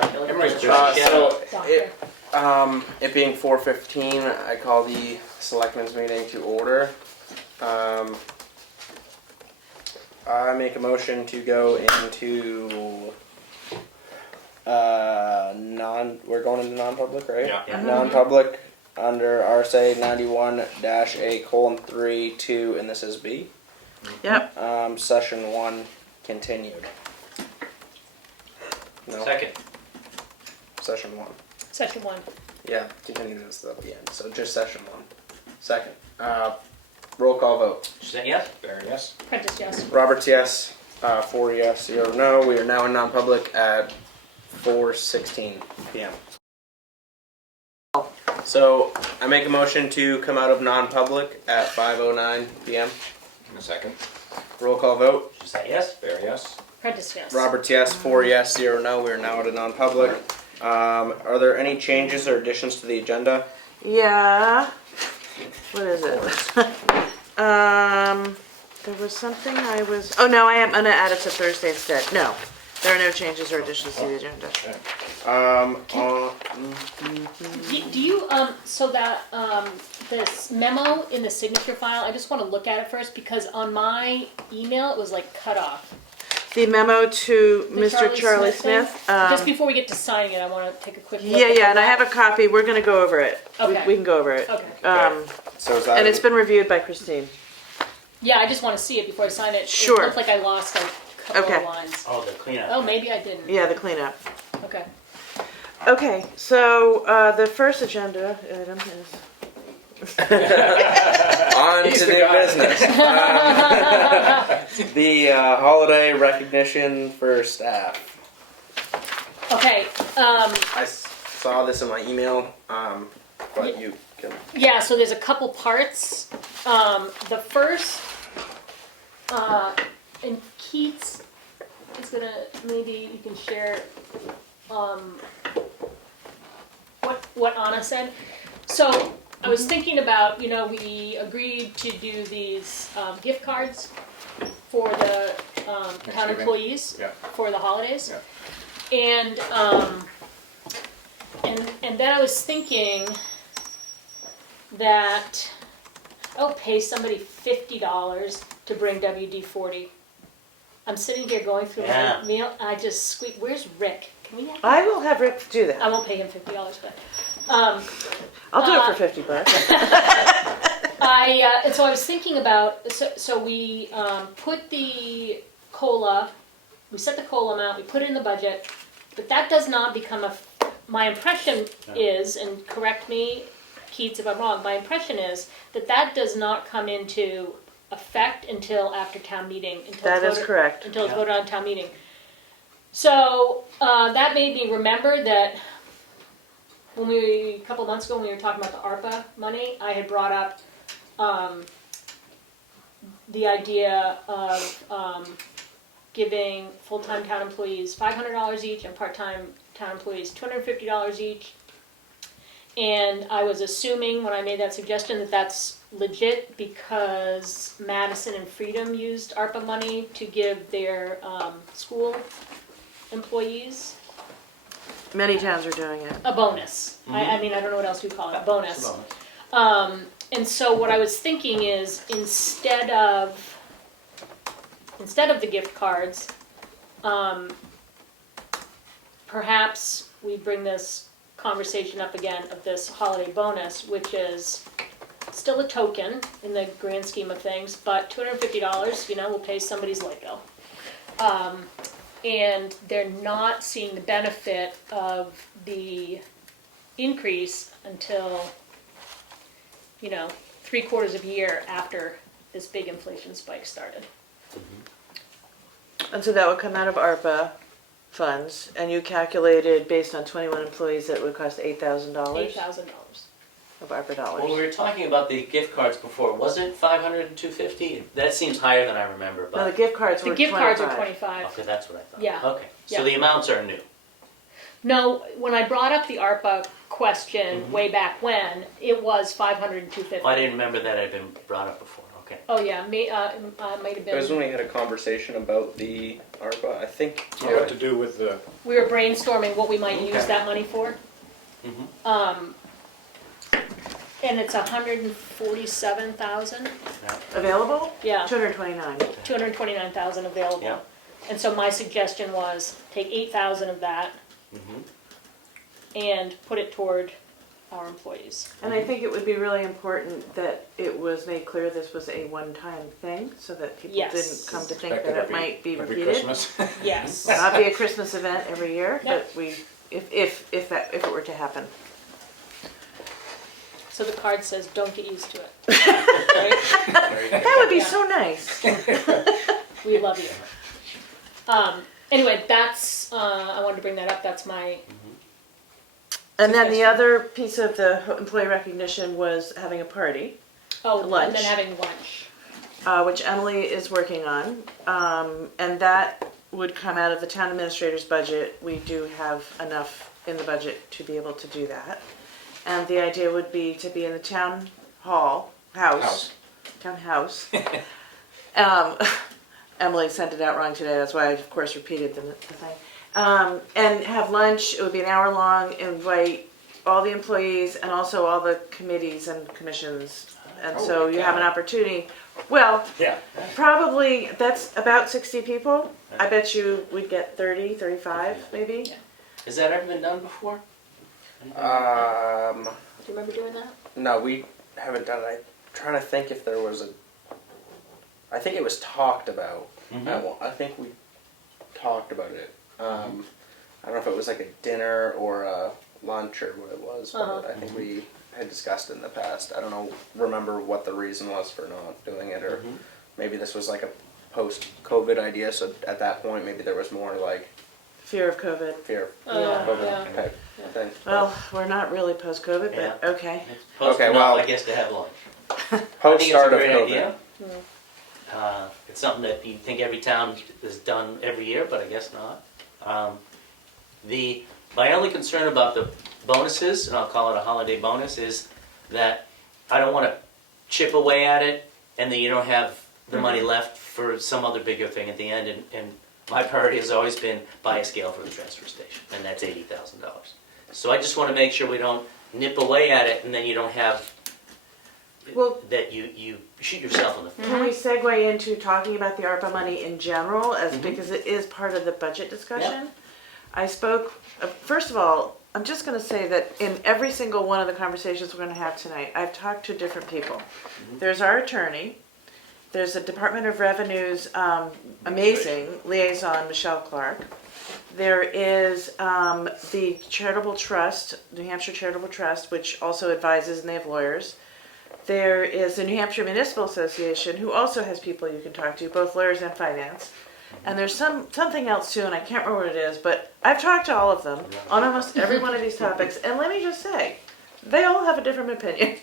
want to? It being 4:15, I call the Selectmen's meeting to order. I make a motion to go into we're going into non-public, right? Yeah. Non-public under RSA 91-A:3, 2, and this is B. Yep. Session 1 continued. No. Second. Session 1. Session 1. Yeah, continued is at the end. So just session 1. Second. Roll call vote. Did you say yes? Barry, yes. Prentice, yes. Roberts, yes. 4 yes, 0 no. We are now in non-public at 4:16 p.m. So I make a motion to come out of non-public at 5:09 p.m. In a second. Roll call vote. Did you say yes? Barry, yes. Prentice, yes. Roberts, yes. 4 yes, 0 no. We are now at a non-public. Are there any changes or additions to the agenda? Yeah. What is it? There was something I was. Oh no, I am gonna add it to Thursday instead. No, there are no changes or additions to the agenda. Okay. Do you, so that, this memo in the signature file, I just want to look at it first because on my email it was like cut off. The memo to The Mr. Charlie thing? Smith. Just before we get to signing it, I want to take a quick look. Yeah, and I have a copy. We're gonna go over it. Okay. We can go over it. Okay. So is that And it's been reviewed by Christine. Yeah, I just want to see it before I sign it. Sure. It looked like I lost a couple Okay. of lines. Oh, the cleanup. Oh, maybe I didn't. Yeah, the cleanup. Okay. Okay, so the first agenda item is. on He's to the new guy. business. The holiday recognition for staff. Okay. I saw this in my email, but you can. Yeah, so there's a couple parts. The first, and Keats is gonna, maybe you can share, what Anna said. So, I was thinking about, we agreed to do these, gift cards for the, town Thanksgiving. employees Yeah. for the holidays. Yeah. And then I was thinking that I'll pay somebody $50 to bring WD-40. I'm sitting here going through Yeah. my meal. I just squeak. Where's Rick? Can we have? I will have Rick do that. I won't pay him $50, but I'll do it for $50. so I was thinking about so we put the COLA. We set the COLA amount. We put it in the budget, but that does not become my impression is, and correct me, Keats, if I'm wrong, my impression is that does not come into effect until after town meeting. That is correct. Until it's voted on town meeting. So that made me remember that a couple of months ago when we were talking about the ARPA money, I had brought up the idea of giving full-time town employees $500 each and part-time town employees $250 each. And I was assuming when I made that suggestion that that's legit because Madison and Freedom used ARPA money to give their school employees Many towns are doing it. a bonus. Mhm. I mean, I don't know what else we call it, a bonus. It's a bonus. And so what I was thinking is instead of the gift cards, perhaps we bring this conversation up again of this holiday bonus, which is still a token in the grand scheme of things, but $250, will pay somebody's light bill. And they're not seeing the benefit of the increase until, 3/4 of a year after this big inflation spike started. And so that would come out of ARPA funds, and you calculated based on 21 employees that it would cost $8,000 $8,000. of ARPA When we dollars. were talking about the gift cards before, was it 500 and 250? That seems higher than I remember, No, the but gift cards The were gift cards are 25. 25. okay, that's what I thought. Yeah. Okay, so Yeah. the amounts are new. No, when I brought up the ARPA question Mhm. way back when, it was 500 and 250. Oh, I didn't remember that had been brought up before. Okay. Oh, yeah, might have It was been, when we had a conversation about the ARPA, I think. What to do with the, we were brainstorming what we might use Okay. that money for. Mm-hmm. And it's 147,000, Available? yeah, 229. 229,000 available. Yeah. And so my suggestion was, take 8,000 of that Mm-hmm. and put it toward our employees. And I think it would be really important that it was made clear this was a one-time thing, so that people Yes. didn't come to think expected that it might be every repeated. Christmas? Yes. Not be a Christmas event every year, Yep. but if it were to happen. So the card says, don't get used to it. Right? Very good. That would be Yeah. so nice. We love you. Anyway, that's, I wanted to bring that up, that's my, And then the Suggestion. other piece of the employee recognition was having a party, oh, and Lunch. then having lunch. which Emily is working on. And that would come out of the town administrator's budget. We do have enough in the budget to be able to do that. And the idea would be to be in the town house. Emily sent it out wrong today, that's why I of course repeated the thing. And have lunch, it would be an hour long, invite all the employees and also all the committees and commissions. And so Holy you have an cow. opportunity, well, Yeah. probably, that's about 60 people. I bet you we'd get 30, 35 maybe. Yeah. Has that ever been done before? Do you remember doing that? No, we haven't done it. I'm trying to think if there was I think it was talked about. Mhm. I think we talked about it. I don't know if it was like a dinner or a lunch or what it was, but Uh-huh. I think we had discussed it in the past. I don't remember what the reason was for not doing it, or Mhm. maybe this was like a post-COVID idea, so at that point maybe there was more like Fear of COVID. fear Oh, Yeah. of COVID yeah. type thing. Well, we're not really post-COVID, but okay. It's close Okay, enough, well- I guess, to have lunch. I Post think it's a start of great COVID. idea. It's something that you think every town has done every year, but I guess not. My only concern about the bonuses, and I'll call it a holiday bonus, is that I don't want to chip away at it and then you don't have the money left for some other bigger thing at the end. And my priority has always been buy a scale for the transfer station, and that's $80,000. So I just want to make sure we don't nip away at it and then you don't have, Well- that you shoot yourself in the foot. Can we segue into talking about the ARPA money in general, Mhm. because it is part of the budget discussion? I spoke, first of all, I'm just gonna say that in every single one of the conversations we're gonna have tonight, I've talked to different people. There's our attorney, there's the Department of Revenue's amazing liaison, Michelle Clark. There is the Charitable Trust, New Hampshire Charitable Trust, which also advises and they have lawyers. There is the New Hampshire Municipal Association, who also has people you can talk to, both lawyers and finance. And there's something else too, and I can't remember what it is, but I've talked to all of them on almost every one of these topics, and let me just say, they all have a different opinion.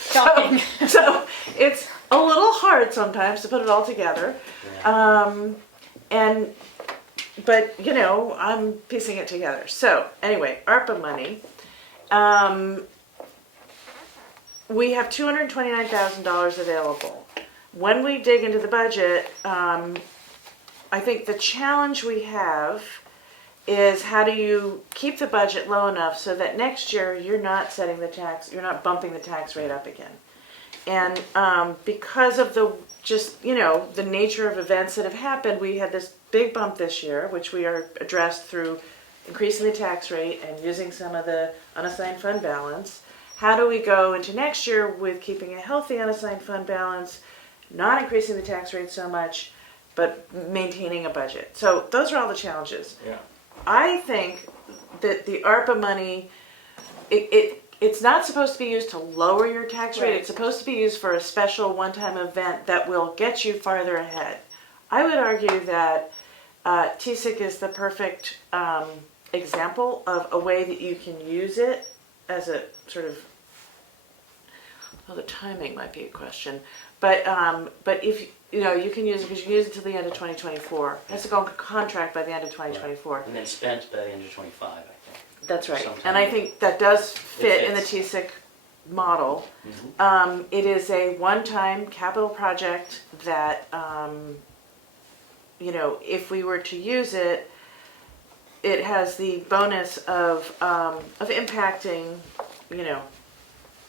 Shocking. So it's a little hard sometimes to put it all together. But you know, I'm piecing it together. So anyway, ARPA money. We have $229,000 available. When we dig into the budget, I think the challenge we have is how do you keep the budget low enough so that next year you're not you're not bumping the tax rate up again. And because of the the nature of events that have happened, we had this big bump this year, which we are addressed through increasing the tax rate and using some of the unassigned fund balance. How do we go into next year with keeping a healthy unassigned fund balance, not increasing the tax rate so much, but maintaining a budget? So those are all the challenges. Yeah. I think that the ARPA money, it's not supposed to be used to lower your tax rate. Right. It's supposed to be used for a special one-time event that will get you farther ahead. I would argue that TSIC is the perfect example of a way that you can use it as a sort of, well, the timing might be a question, but if you can use it because you can use it till the end of 2024. It has to go on contract by the end of 2024. And then spent by the end of 25, I think. That's right, Sometime. and I think that does fit in the fits. TSIC model. It is a one-time capital project that, if we were to use it, it has the bonus of impacting,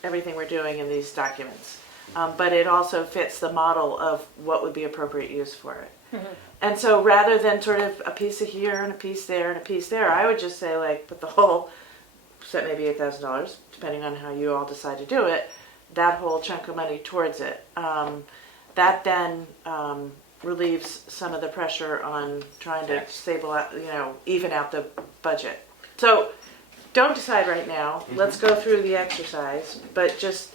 everything we're doing in these documents. But it also fits the model of what would be appropriate use for it. And so rather than sort of a piece of here and a piece there and a piece there, I would just say like put the whole, set maybe $8,000, depending on how you all decide to do it, that whole chunk of money towards it. That then relieves some of the pressure on trying to stabilize, even out the budget. So don't decide right now. Let's go through the exercise, but just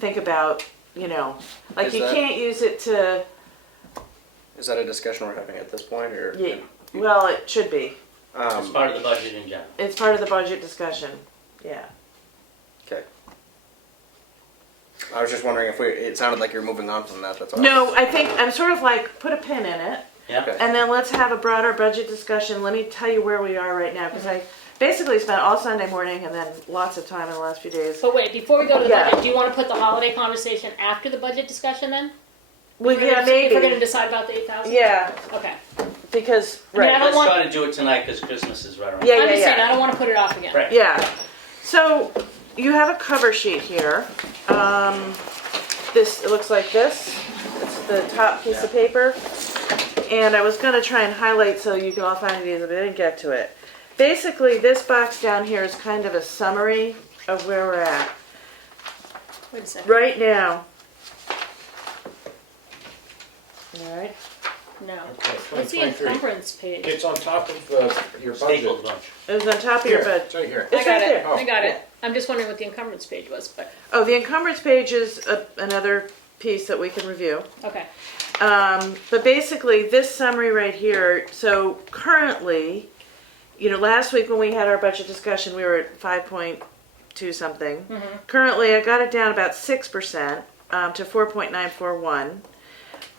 think about, like Is you that- can't use it to, Is that a discussion we're having at this point, or? yeah, well, it should be. It's part of the budget in general. It's part of the budget discussion, yeah. Okay. I was just wondering if it sounded like you're moving on from that, that's all. No, I think, I'm sort of like, put a pin in it, Yeah. Okay. and then let's have a broader budget discussion. Let me tell you where we are right now, because I basically spent all Sunday morning and then lots of time in the last few days. But wait, before we go to the Yeah. budget, do you want to put the holiday conversation after the budget discussion then? Well, If we're yeah, gonna- If we're gonna maybe, decide about the 8,000? yeah, Okay. because, I mean, I right, don't Let's want- try to do it tonight because Christmas is right around. Yeah, I'm just saying, yeah. I don't want to put it off again. Right. yeah. So, you have a cover sheet here. It looks like this. It's the top piece of paper. And I was gonna try and highlight so you can all find these, but I didn't get to it. Basically, this box down here is kind of a summary of where we're at. Wait a second. Right now. Alright, No. Okay, What's the 2023. encumbrance page? It's on top of your Stapled budget. bunch. it was on top of your Here, bed. it's right here. I It's got right it. there. I got Yeah. it. I'm just wondering what the encumbrance page was, but, Oh, the encumbrance page is another piece that we can review. okay. But basically, this summary right here, so currently, last week when we had our budget discussion, we were at 5.2 something. Currently, I got it down about 6% to 4.941.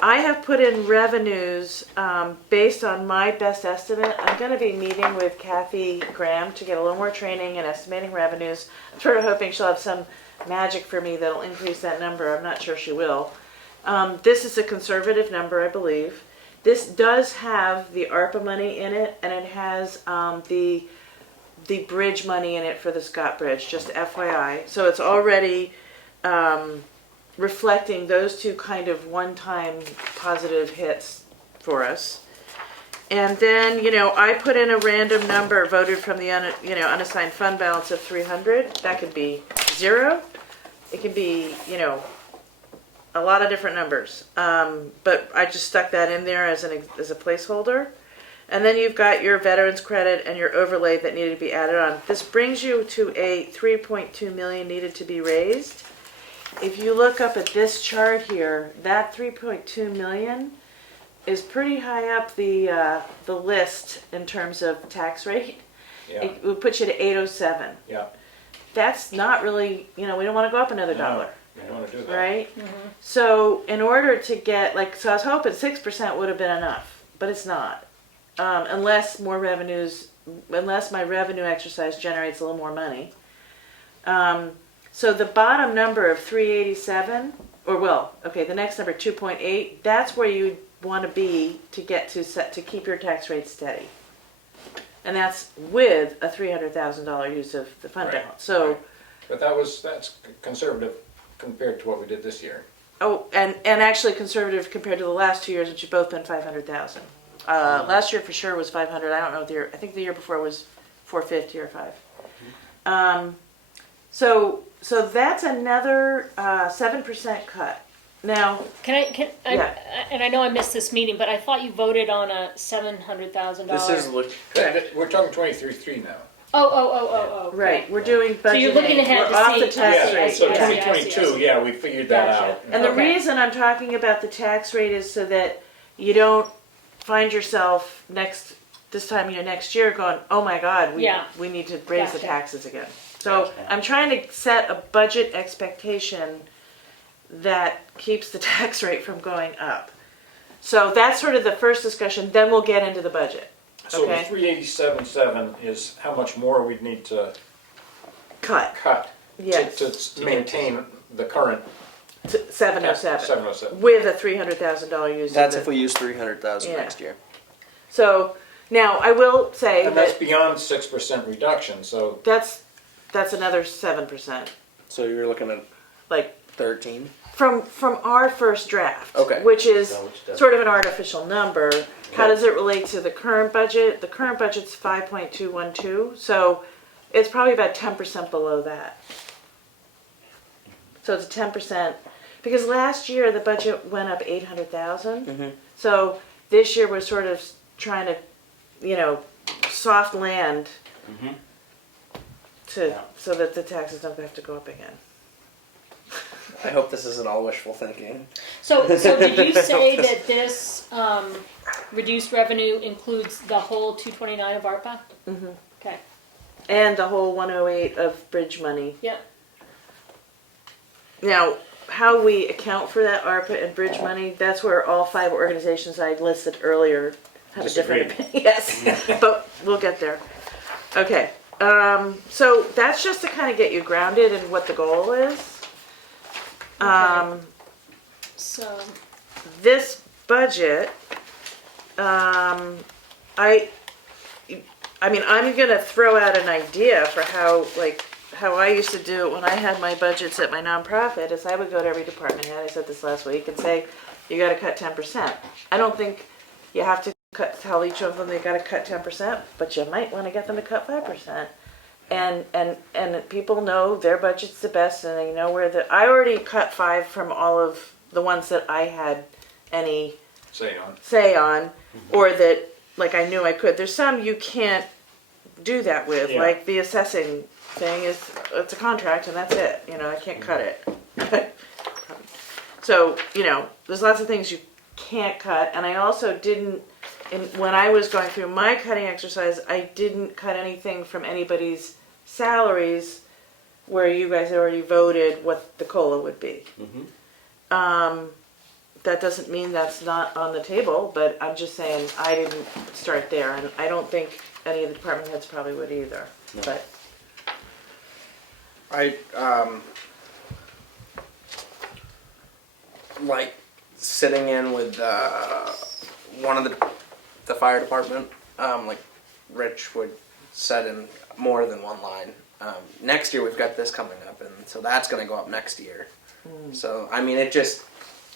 I have put in revenues based on my best estimate. I'm going to be meeting with Kathy Graham to get a little more training in estimating revenues. I'm sort of hoping she'll have some magic for me that'll increase that number. I'm not sure she will. This is a conservative number, I believe. This does have the ARPA money in it, and it has the bridge money in it for the Scott Bridge, just FYI. So it's already reflecting those two kind of one-time positive hits for us. And then, I put in a random number voted from the unassigned fund balance of 300. That could be 0. It could be, a lot of different numbers. But I just stuck that in there as a placeholder. And then you've got your veterans credit and your overlay that needed to be added on. This brings you to a 3.2 million needed to be raised. If you look up at this chart here, that 3.2 million is pretty high up the list in terms of tax rate. Yeah, It would put you to 807. yeah. That's not really, we don't want to go up another No, dollar, You don't want to do that. right? So in order to get, so I was hoping 6% would have been enough, but it's not. Unless my revenue exercise generates a little more money. So the bottom number of 387, the next number 2.8, that's where you want to be to get to keep your tax rate steady. And that's with a $300,000 use of the fund Right, balance. So, right. But that's conservative compared to what we did this year. and actually conservative compared to the last 2 years, which have both been 500,000. Last year for sure was 500. I don't know I think the year before was 450 or 5. So that's another 7% cut. Now, Yeah. And I know I missed this meeting, but I thought you voted on a $700,000. This is what. We're talking 23.3 now. Oh. right, okay. we're doing budgeting. So you're looking ahead we're to off see- the tax I see, I rate. see, So I see, I 2022, yeah, we figured that Gotcha. out. And the Okay. reason I'm talking about the tax rate is so that you don't find yourself this time next year going, oh my God, we need to raise the Gotcha. taxes again. So Gotcha. I'm trying to set a budget expectation that keeps the tax rate from going up. So that's sort of the first discussion, then we'll get into the budget. So the Okay. 387.7 is how much more we'd need to Cut. cut. Yes, To maintain the current 707, 707. with a $300,000 use. That's of if it. we use 300,000 Yeah. next year. So, now, I will say And that's that beyond 6% reduction, so that's another 7%, So you're looking at like, 13. from our first draft. Okay. Which is So which does- sort of an artificial number. How Okay. does it relate to the current budget? The current budget's 5.212, so it's probably about 10% below that. So it's 10%, because last year the budget went up 800,000. Mhm. So this year we're sort of trying to, soft land Mhm. to, Yeah. so that the taxes don't have to go up again. I hope this isn't all wishful thinking. So did you say that this reduced revenue includes the whole 229 of ARPA? Mm-hmm. Okay. And the whole 108 of bridge money. Yep. Now, how we account for that ARPA and bridge money, that's where all 5 organizations I listed earlier have a different opinion. Yes, but we'll get there. Okay, so that's just to kind of get you grounded in what the goal is. So This budget, I mean, I'm gonna throw out an idea for how I used to do it when I had my budgets at my nonprofit, is I would go to every department head, I said this last week, and say, you gotta cut 10%. I don't think you have to tell each of them they gotta cut 10%, but you might wanna get them to cut 5%. And people know their budget's the best, and they know where I already cut 5 from all of the ones that I had any say on, or that, like, I knew I could. There's some you can't do that with, Yeah. like the assessing thing it's a contract and that's it. I can't cut it. So, there's lots of things you can't cut, and I also didn't, when I was going through my cutting exercise, I didn't cut anything from anybody's salaries where you guys already voted what the COLA would be. Mhm. That doesn't mean that's not on the table, but I'm just saying I didn't start there, and I don't think any of the department heads probably would either. No. But I like sitting in with one of the fire department. Like Rich would set in more than one line. Next year we've got this coming up, and so that's going to go up next year. So I mean, it just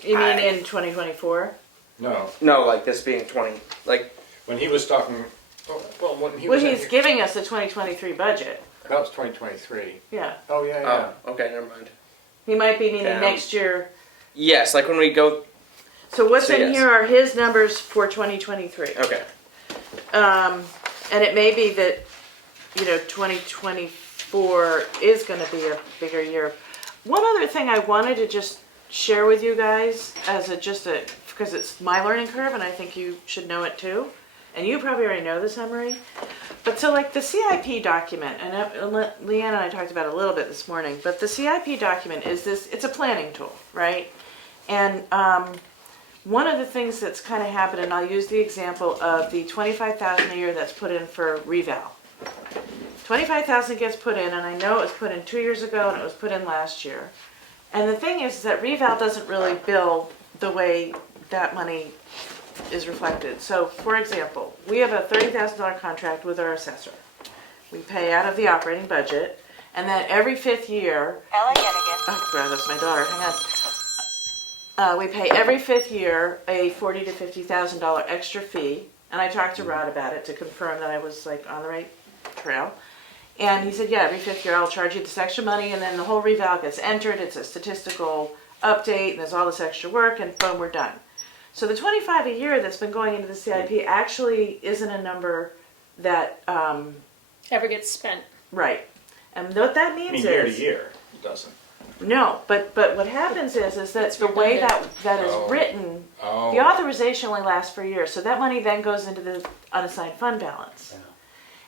you mean in 2024? No, like this being 20, like when he was talking, when he Well, was he's giving us the 2023 budget. that was 2023. Yeah, Oh, yeah. okay, never mind. he might be meaning Yeah. next year. Yes, like when we go. So what's So in yes. here are his numbers for 2023. Okay. And it may be that 2024 is going to be a bigger year. One other thing I wanted to just share with you guys as because it's my learning curve, and I think you should know it too. And you probably already know this, Emery. But so like the CIP document, and Leanne and I talked about it a little bit this morning, but the CIP document it's a planning tool, right? And one of the things that's kind of happened, and I'll use the example of the $25,000 a year that's put in for reval. $25,000 gets put in, and I know it was put in 2 years ago, and it was put in last year. And the thing is that reval doesn't really bill the way that money is reflected. So, for example, we have a $30,000 contract with our assessor. We pay out of the operating budget, and then every 5th year. Oh, crap, that's my daughter. Hang on. We pay every 5th year a $40,000 to $50,000 extra fee, and I talked to Rod about it to confirm that I was on the right trail. And he said, yeah, every 5th year I'll charge you this extra money, and then the whole reval gets entered. It's a statistical update, and there's all this extra work, and boom, we're done. So the $25,000 a year that's been going into the CIP actually isn't a number that ever gets spent. right. And what that I means mean, is year to year, it doesn't. no, but what happens is that It's the way redundant. that is Oh. written, Oh. the authorization only lasts for a year, so that money then goes into the unassigned fund balance. Yeah.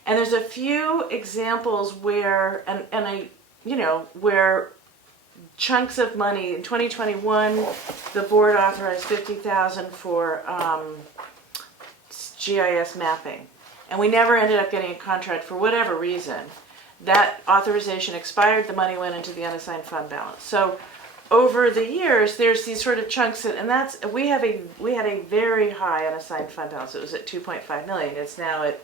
And there's a few examples where, where chunks of money, in 2021, the board authorized $50,000 for GIS mapping. And we never ended up getting a contract for whatever reason. that authorization expired, the money went into the unassigned fund balance. So over the years, there's these sort of chunks, and that's, we had a very high unassigned fund balance. It was at 2.5 million. It's now at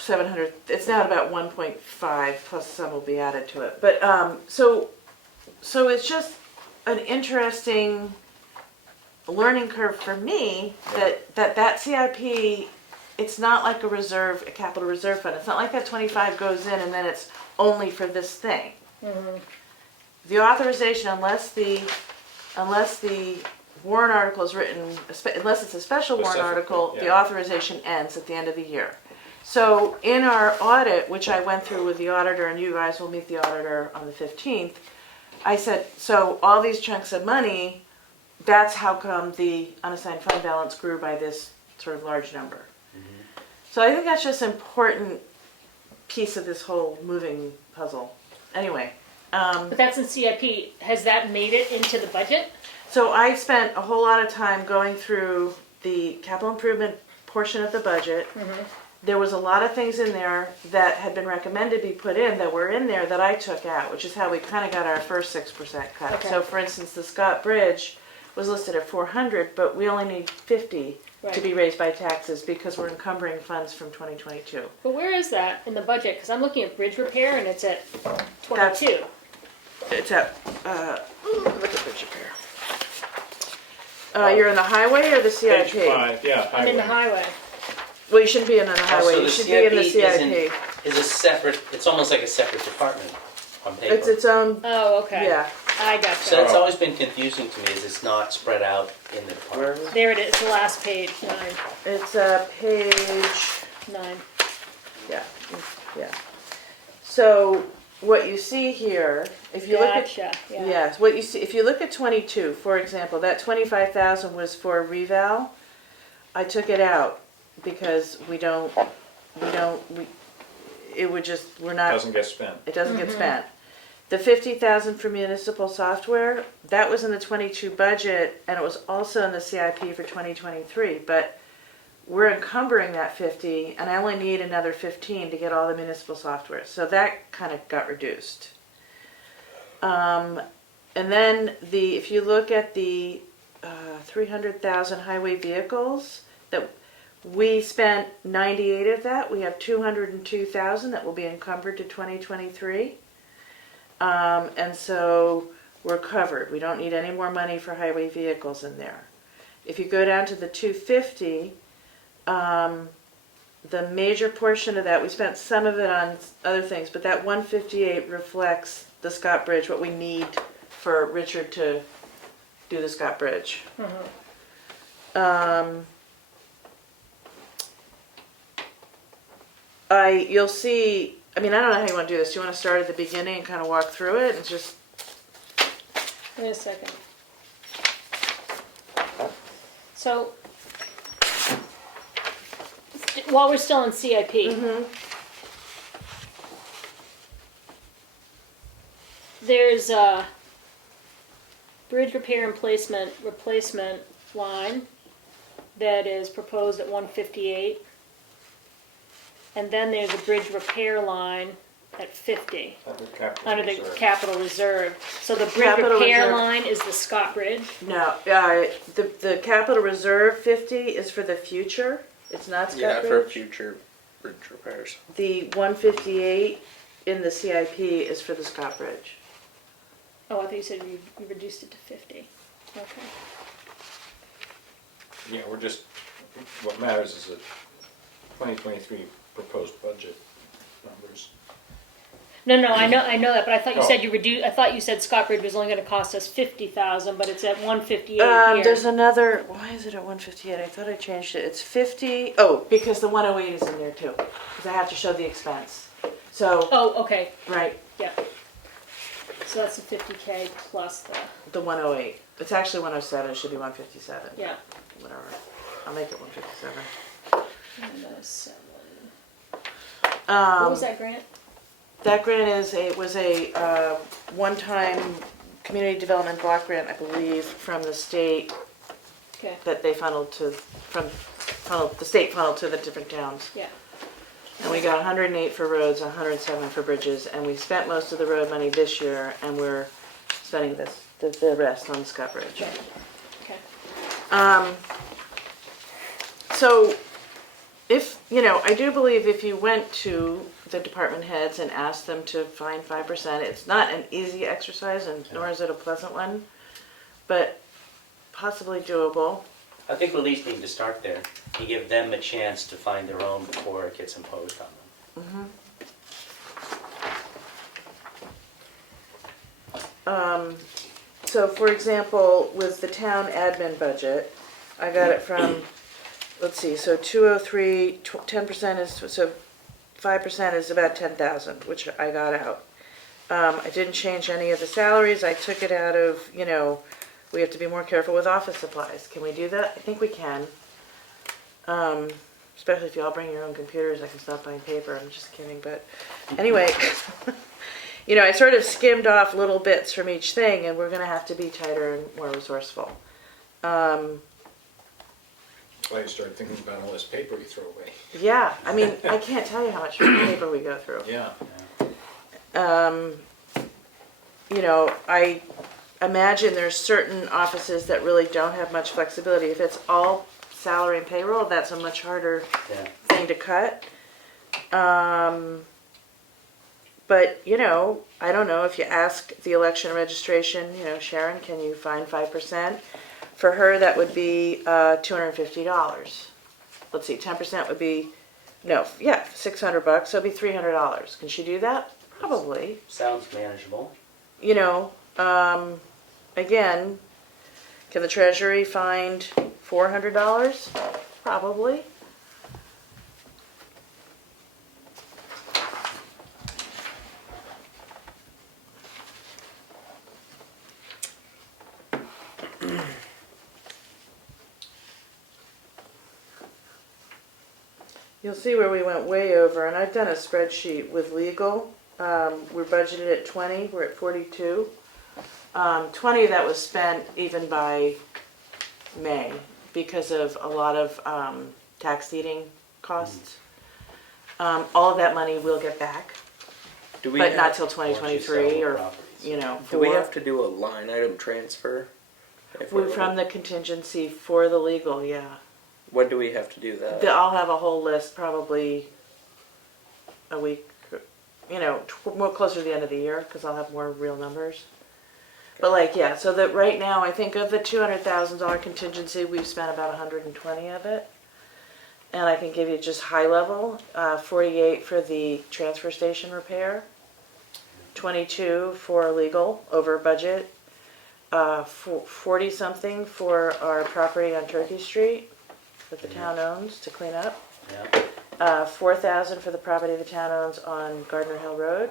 700, it's now at about 1.5, plus some will be added to it. But, so it's just an interesting learning curve for me that CIP, it's not like a capital reserve fund. It's not like that 25 goes in and then it's only for this thing. The authorization, unless the warrant article is written, unless it's a special warrant article, the authorization ends at the end of the year. So in our audit, which I went through with the auditor, and you guys will meet the auditor on the 15th, I said, so all these chunks of money, that's how come the unassigned fund balance grew by this sort of large number. So I think that's just an important piece of this whole moving puzzle. Anyway. But that's in CIP. Has that made it into the budget? So I spent a whole lot of time going through the capital improvement portion of the budget. There was a lot of things in there that had been recommended be put in that were in there that I took out, which is how we kind of got our first 6% cut. Okay. So for instance, the Scott Bridge was listed at 400, but we only need 50 to be raised by taxes because we're encumbering funds from 2022. But where is that in the budget? Because I'm looking at bridge repair and it's at 22. It's at, look at bridge repair. You're in the highway or the CIP? Page 5, yeah. I'm in the highway. Well, you shouldn't be in the highway, So you the should be in the CIP CIP. is a separate, it's almost like a separate department on paper. It's its own, Oh, okay. yeah. I So gotcha. that's always been confusing to me, is it's not spread out in the Where department. is it? There it is, the last page, 9. It's page, 9. yeah, yeah. So what you see here, if you look at, Gotcha, yeah. yes, what you see, if you look at 22, for example, that 25,000 was for reval. I took it out because it would just, we're not. Doesn't get spent. It doesn't get spent. The 50,000 for municipal software, that was in the 22 budget, and it was also in the CIP for 2023, but we're encumbering that 50, and I only need another 15 to get all the municipal software, so that kind of got reduced. And then if you look at the 300,000 highway vehicles, that we spent 98 of that, we have 202,000 that will be encumbered to 2023. And so we're covered. We don't need any more money for highway vehicles in there. If you go down to the 250, the major portion of that, we spent some of it on other things, but that 158 reflects the Scott Bridge, what we need for Richard to do the Scott Bridge. You'll see, I mean, I don't know how you want to do this. Do you want to start at the beginning and kind of walk through it and just... Wait a second. So, while we're still in CIP, there's a bridge repair and replacement line that is proposed at 158. And then there's a bridge repair line at 50 under the capital reserve. So the bridge Capital repair reserve. line is the Scott Bridge. No, the capital reserve 50 is for the future. It's not Scott Yeah, Bridge. for future bridge repairs. The 158 in the CIP is for the Scott Bridge. Oh, I thought you said you reduced it to 50. Okay. Yeah, we're just, what matters is the 2023 proposed budget numbers. No, I know that, but I thought you Oh. said I thought you said Scott Bridge was only going to cost us 50,000, but it's at 158 here. There's another, why is it at 158? I thought I changed it. It's 50, oh, because the 108 is in there too. Because I have to show the expense. So, Oh, okay. right, Yeah. So that's a 50K plus the 108. It's actually 107, it should be 157. yeah. Whatever. I'll make it 157. 107. What was that grant? That grant was a one-time community development block grant, I believe, from the state Okay. that they the state funneled to the different towns. Yeah. And we got 108 for roads, 107 for bridges, and we spent most of the road money this year, and we're spending the rest on Scott Bridge. Okay. So, if, I do believe if you went to the department heads and asked them to find 5%, it's not an easy exercise, and nor is it a pleasant one, but possibly doable. I think we at least need to start there and give them a chance to find their own before it gets imposed on them. So for example, with the town admin budget, I got it from, let's see, so 203, 10% is, so 5% is about 10,000, which I got out. I didn't change any of the salaries, I took it out of, we have to be more careful with office supplies. Can we do that? I think we can. Especially if you all bring your own computers, I can stop buying paper, I'm just kidding, but anyway. I sort of skimmed off little bits from each thing, and we're gonna have to be tighter and more resourceful. Well, you start thinking about all this paper you throw away. Yeah, I mean, I can't tell you how much paper we go through. Yeah. I imagine there's certain offices that really don't have much flexibility. If it's all salary and payroll, that's a much harder Yeah. thing to cut. But, I don't know, if you ask the election registration, Sharon, can you find 5%? For her, that would be $250. Let's see, 10% would be, $600, so it'd be $300. Can she do that? Probably. Sounds manageable. Again, can the Treasury find $400? Probably. You'll see where we went way over, and I've done a spreadsheet with legal. We're budgeted at 20, we're at 42. 20 of that was spent even by May because of a lot of tax deeding costs. All of that money we'll get back, Do we but have, not till Once you sell 2023 the or, properties. do we have to do a line item transfer? If We're we're- from the contingency for the legal, yeah. When do we have to do that? I'll have a whole list probably a week, more closer to the end of the year, because I'll have more real numbers. But so that right now, I think of the $200,000 contingency, we've spent about 120 of it. And I can give you just high level, 48 for the transfer station repair, 22 for legal over budget, 40 something for our property on Turkey Street that the town owns to clean up. Yeah. 4,000 for the property the town owns on Gardner Hill Road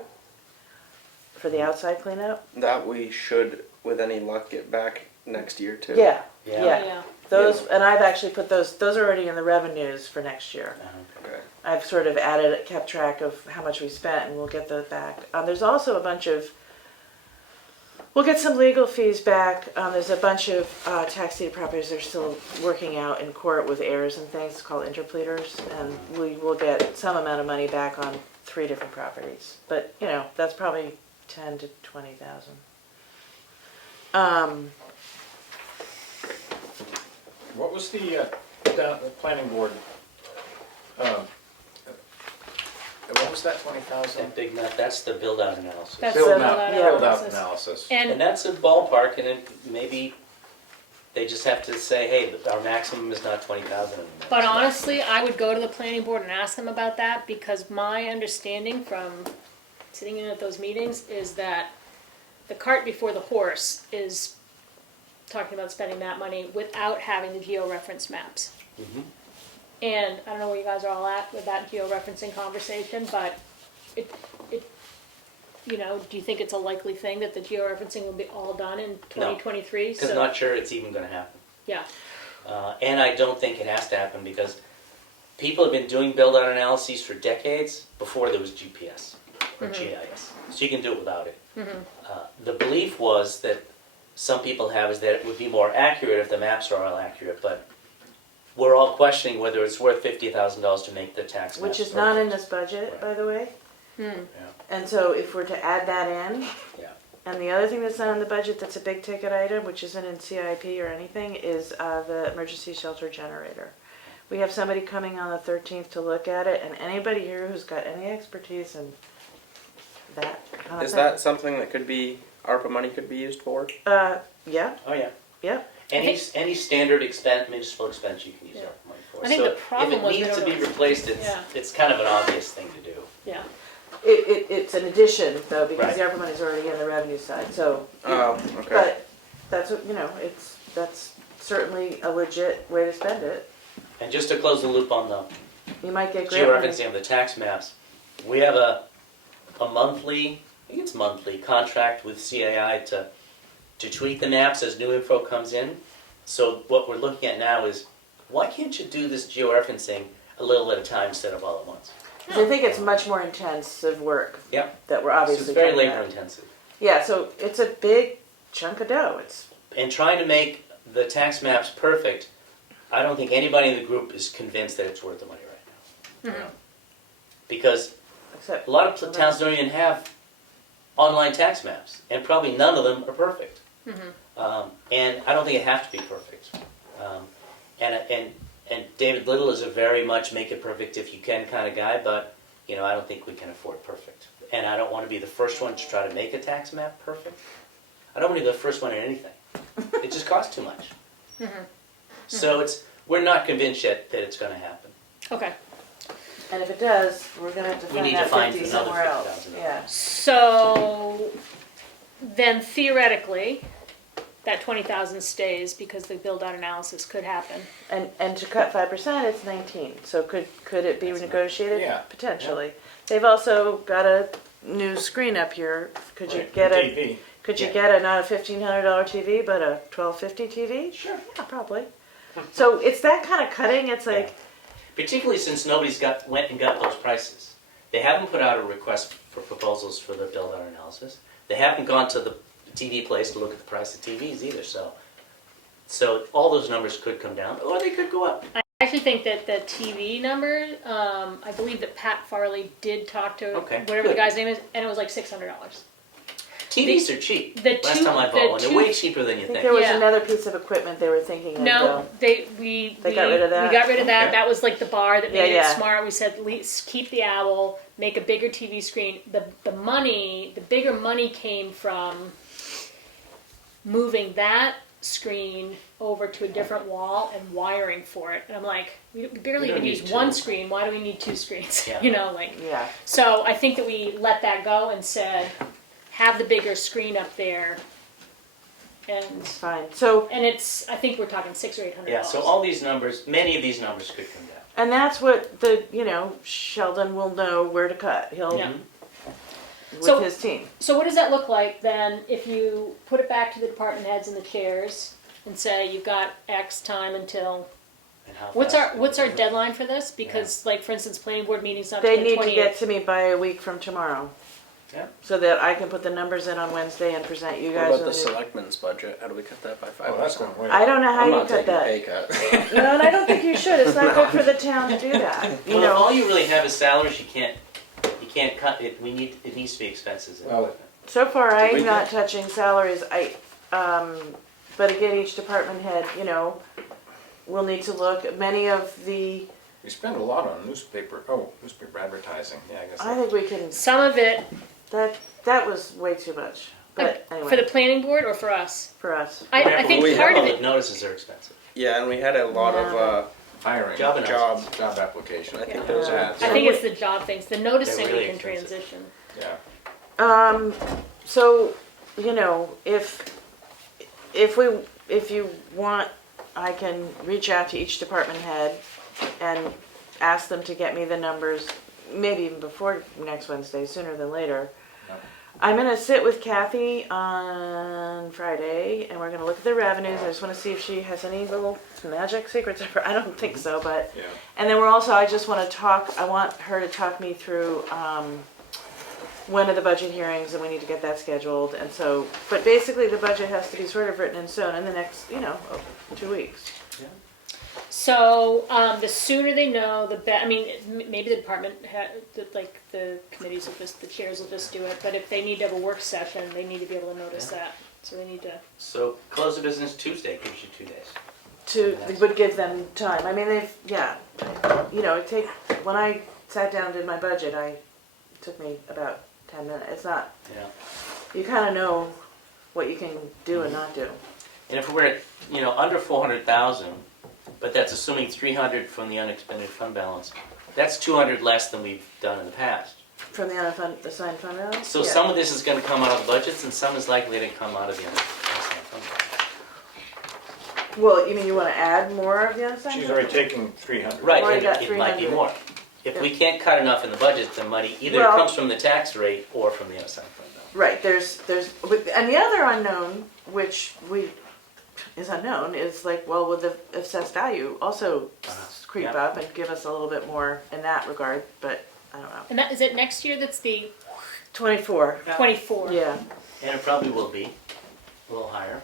for the outside cleanup. That we should, with any luck, get back next year too. Yeah. Yeah. Those, and I've actually put those are already in the revenues for next year. Okay. I've sort of kept track of how much we spent, and we'll get those back. There's also a bunch of, we'll get some legal fees back. There's a bunch of tax deed properties that are still working out in court with heirs and things called interpleters, and we will get some amount of money back on 3 different properties. But, that's probably 10 to 20,000. What was the planning board, what was that, 20,000? That big nut, that's the build-out analysis. That's Build the out, build-out build out analysis. analysis. And And that's a ballpark, and then maybe they just have to say, hey, our maximum is not 20,000 anymore. But honestly, I would go to the planning board and ask them about that, because my understanding from sitting in at those meetings is that the cart before the horse is talking about spending that money without having the geo-reference maps. Mhm. And I don't know where you guys are all at with that geo-referencing conversation, but it, do you think it's a likely thing that the geo-referencing will be all done in 2023? Because I'm not sure it's even gonna happen. Yeah, And I don't think it has to happen because people have been doing build-out analyses for decades before there was GPS or GIS. So you can do it without it. The belief was that some people have is that it would be more accurate if the maps are all accurate, but we're all questioning whether it's worth $50,000 to make the tax maps which is not in perfect. this budget, Right. by the way. Yeah. And so if we're to add that in, Yeah. and the other thing that's not in the budget that's a big ticket item, which isn't in CIP or anything, is the emergency shelter generator. We have somebody coming on the 13th to look at it, and anybody here who's got any expertise in that kind of Is thing. that something that could be, ARPA money could be used for? Yeah, Oh, yeah. yeah. Any standard expense, municipal expense you can use Yeah. ARPA money for. I think So the problem was if it needs we to be don't know. replaced, Yeah. it's kind of an obvious thing to do. Yeah. It's an addition though, because Right. the ARPA money's already in the revenue side, so. Oh, okay. But that's what, that's certainly a legit way to spend it. And just to close the loop on the You might get grant money. georeferencing of the tax maps, we have a monthly, I think it's monthly, contract with CAI to tweak the maps as new info comes in. So what we're looking at now is, why can't you do this georeferencing a little at a time instead of all at once? 'Cause I think it's much more intensive work. Yeah. That we're So obviously it's very talking labor about. intensive. Yeah, so it's a big chunk of dough. It's And trying to make the tax maps perfect, I don't think anybody in the group is convinced that it's worth the money right now. Because except a lot of towns don't even have online tax maps, and probably none of them are perfect. And I don't think it has to be perfect. And David Little is a very much make it perfect if you can kind of guy, but I don't think we can afford perfect. And I don't want to be the first one to try to make a tax map perfect. I don't want to be the first one in anything. It just costs too much. So we're not convinced yet that it's going to happen. Okay. and if it does, we're gonna have to We find need that to find 50 another somewhere else. $50,000. Yeah. So then theoretically, that 20,000 stays because the build out analysis could happen. And to cut 5%, it's 19. So could it be That's renegotiated? Yeah. Potentially. They've also got a new screen up here. Could you Right. get a TV. Could you Yeah. get a not a $1,500 TV but a $1,250 TV? Sure. Yeah, probably. So it's that kind of cutting. It's like Particularly since nobody's went and got those prices. They haven't put out a request for proposals for the build-out analysis. They haven't gone to the TV place to look at the price of TVs either. So all those numbers could come down, or they could go up. I actually think that the TV number, I believe that Pat Farley did talk to Okay, whatever the good. guy's name is, and it was like $600. TVs are cheap. the Last two- time I the bought one, they're two- way cheaper than you I think think. there was Yeah. another piece of equipment they were thinking of. No, though. we got rid of that? We got rid of that. Okay. That was like the bar that Yeah, made yeah. it smart. We said let's keep the owl, make a bigger TV screen. The bigger money came from moving that screen over to a different wall and wiring for it. And I'm like, we barely We don't even use need one two. screen. Why do we need two screens? Yeah. Yeah. So I think that we let that go and said, have the bigger screen up there. And Fine. So it's, I think we're talking $600 or $800. Yeah, so all these numbers, many of these numbers could come down. and that's what Sheldon will know where to cut. He'll Yeah. with So- his team. So what does that look like then if you put it back to the department heads and the chairs and say you've got X time until And how what's fast- our deadline for this? Because like for instance, planning board meeting's not They till the need to 28th. get to me by a week from tomorrow. Yeah. So that I can put the numbers in on Wednesday and present you What guys about the with it. selectmen's budget? How do we cut that by 5%? Oh, that's going way. I don't know how I'm you not cut taking a that. pay cut. No, and I don't think you should. It's not good for the town to do that. Well, if all you really have is salaries, you can't cut it. It needs to be expenses. and Well, equipment. So far, Did we I'm not touching salaries. But again, each department head, will need to look. Many of the, We spend a lot on newspaper advertising. Yeah, I guess. I think we can. Some of it That was way too much. But anyway, for the planning board or for us. for us. I think we part of Public it. notices are expensive. Yeah, and we had a lot of, Hiring. Job announcements. Job application. I think Yeah. those Yeah. ads. I think it's the job things. The noticing really we can expensive. transition. Yeah. So, if you want, I can reach out to each department head and ask them to get me the numbers, maybe even before next Wednesday, sooner than later. Yep. I'm gonna sit with Kathy on Friday, and we're gonna look at the revenues. I just wanna see if she has any little magic secrets. I don't think so, but. Yeah. And then I just wanna talk, I want her to talk me through, when are the budget hearings, and we need to get that scheduled, and so, but basically the budget has to be sort of written in stone in the next, 2 weeks. So, the sooner they know, the better. I mean, maybe the department, like the committees will just, the chairs will just do it. But if they need to have a work session, they need to be able to notice that. So they need to. So close of business Tuesday gives you 2 days. It would give them time. I mean, when I sat down and did my budget, it took me about 10 minutes. It's not, Yeah. you kind of know what you can do and not do. And if we're at, under 400,000, but that's assuming 300 from the unexpended fund balance, that's 200 less than we've done in the past. From the assigned fund balance? So Yeah. some of this is going to come out of the budgets, and some is likely to come out of the unassigned fund balance. Well, you mean you want to add more of the unassigned? She's fund already balance? taking 300. Right, Already and got it might be 300. more. If we can't cut enough in the budget, the money either Well- comes from the tax rate or from the unassigned fund balance. Right, and the other unknown, which is unknown, is like, well, would the assessed value also creep yeah. up and give us a little bit more in that regard, but I don't know. And is it next year? That's the 24, 24. yeah, And it probably will be a little higher.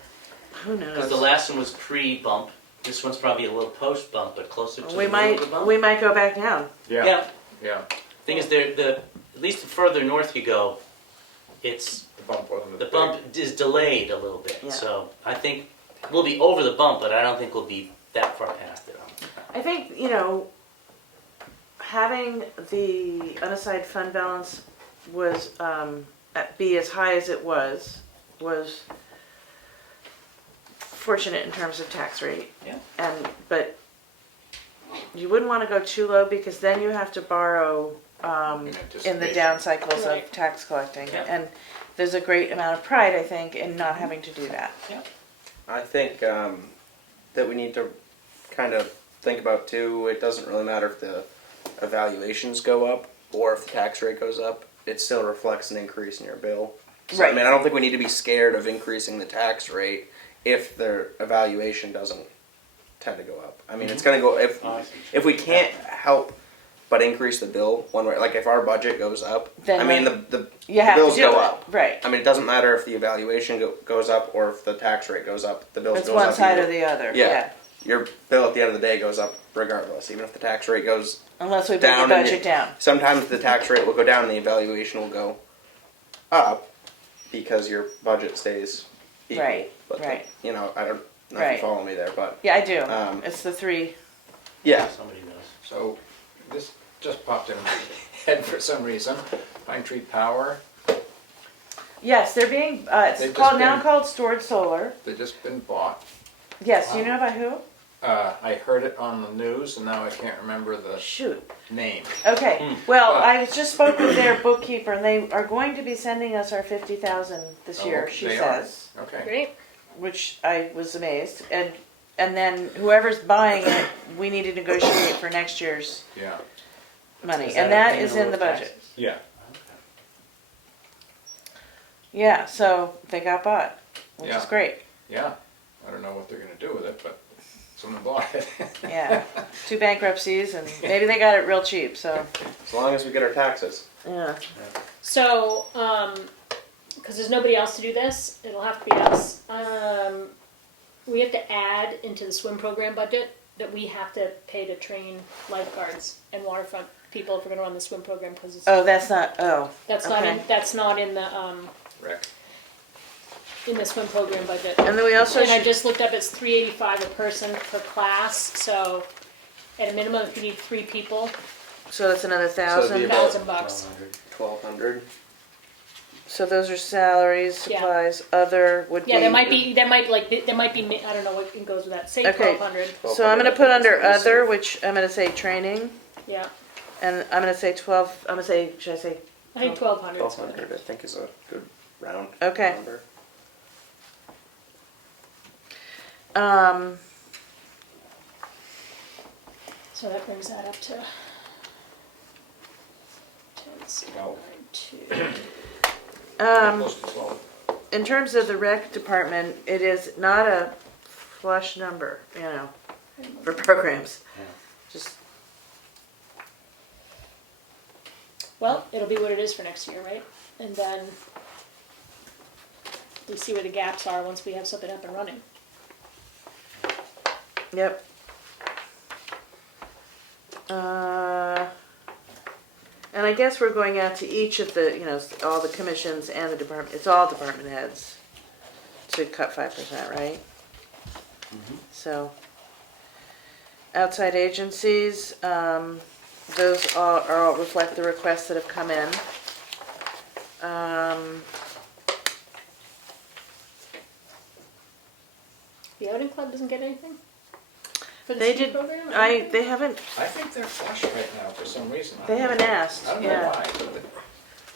who Because the knows? last one was pre-bump. This one's probably a little post-bump, but closer to We the middle of the bump. might go back down. Yeah, Yeah. yeah. Thing is, at least the further north you go, it's The bump wasn't as the big. bump is delayed a little bit. Yeah. So I think we'll be over the bump, but I don't think we'll be that far past it. I think, having the unassigned fund balance was, be as high as it was fortunate in terms of tax rate. Yeah. But you wouldn't want to go too low because then you have to borrow in the anticipation. down cycles Right. of tax collecting. Yeah. And there's a great amount of pride, I think, in not having to do that. I think that we need to kind of think about too, it doesn't really matter if the evaluations go up or if the tax rate goes up, it still reflects an increase in your bill. So, Right. I mean, I don't think we need to be scared of increasing the tax rate if their evaluation doesn't tend to go up. I mean, it's going to go, if we can't help but increase the bill one way, like if our budget goes up, Then I mean, the You have bills to do go it. up. Right. I mean, it doesn't matter if the evaluation goes up or if the tax rate goes up. The bill It's goes one up. side either. or the other. Yeah. Yeah. Your bill at the end of the day goes up regardless, even if the tax rate goes. Unless we bring the Down and budget down. Sometimes the tax rate will go down and the evaluation will go up because your budget stays equal. Right, But right. I don't know if Right. you follow me there, but Yeah, I do. It's the three. yeah. Somebody knows. So this just popped in my head for some reason. Pine Tree Power, Yes, they're being. It's They've called just now been- called Stored Solar. they've just been bought. Yes, do you Wow. know by who? I heard it on the news and now I can't remember the Shoot. name. Okay. Well, But- I just spoke with their bookkeeper, and they are going to be sending us our 50,000 this Oh, year. She they are. says, Okay. Great. which I was amazed. And then whoever's buying it, we need to negotiate for next year's Yeah. money, Is and that that is annual in the budget. taxes? Yeah. Yeah. So they got bought, which Yeah. is great. Yeah. I don't know what they're gonna do with it, but someone bought it. Yeah. 2 bankruptcies, and maybe they got it real cheap. So As long as we get our taxes. yeah. So, because there's nobody else to do this, it'll have to be us. We have to add into the swim program budget that we have to pay to train lifeguards and waterfront people if we're going to run the swim program because Oh, that's not. Oh. that's okay. not in the Rick. swim program budget. And then we also. And I just looked up, it's $385 a person per class. So, at a minimum, if you need 3 people, So that's another So it'd be $1,000. about $1,000. 1,200. So those are salaries, Yeah. supplies, other would be. Yeah, there might be, I don't know what goes with that. Say Okay. 1,200. So I'm gonna put under That's pretty other, safe. which I'm gonna say training, Yeah, and I'm gonna say 12, I'm gonna say, should I say, I think 1,200. 1,200, I think, is a good round Okay. number. So that brings that up to. 12. 2. Close to 12. in terms of the rec department, it is not a flush number, for programs. Yeah. Just, Well, it'll be what it is for next year, right? And then we see where the gaps are once we have something up and running. yep. And I guess we're going out to each of the, all the commissions and the department, it's all department heads to cut 5%, right? So, outside agencies, those all reflect the requests that have come in. The outing club doesn't get anything? For the They ski did, program? or they anything? haven't, I think they're flush right now for some reason. they haven't asked, I don't know yeah. why, but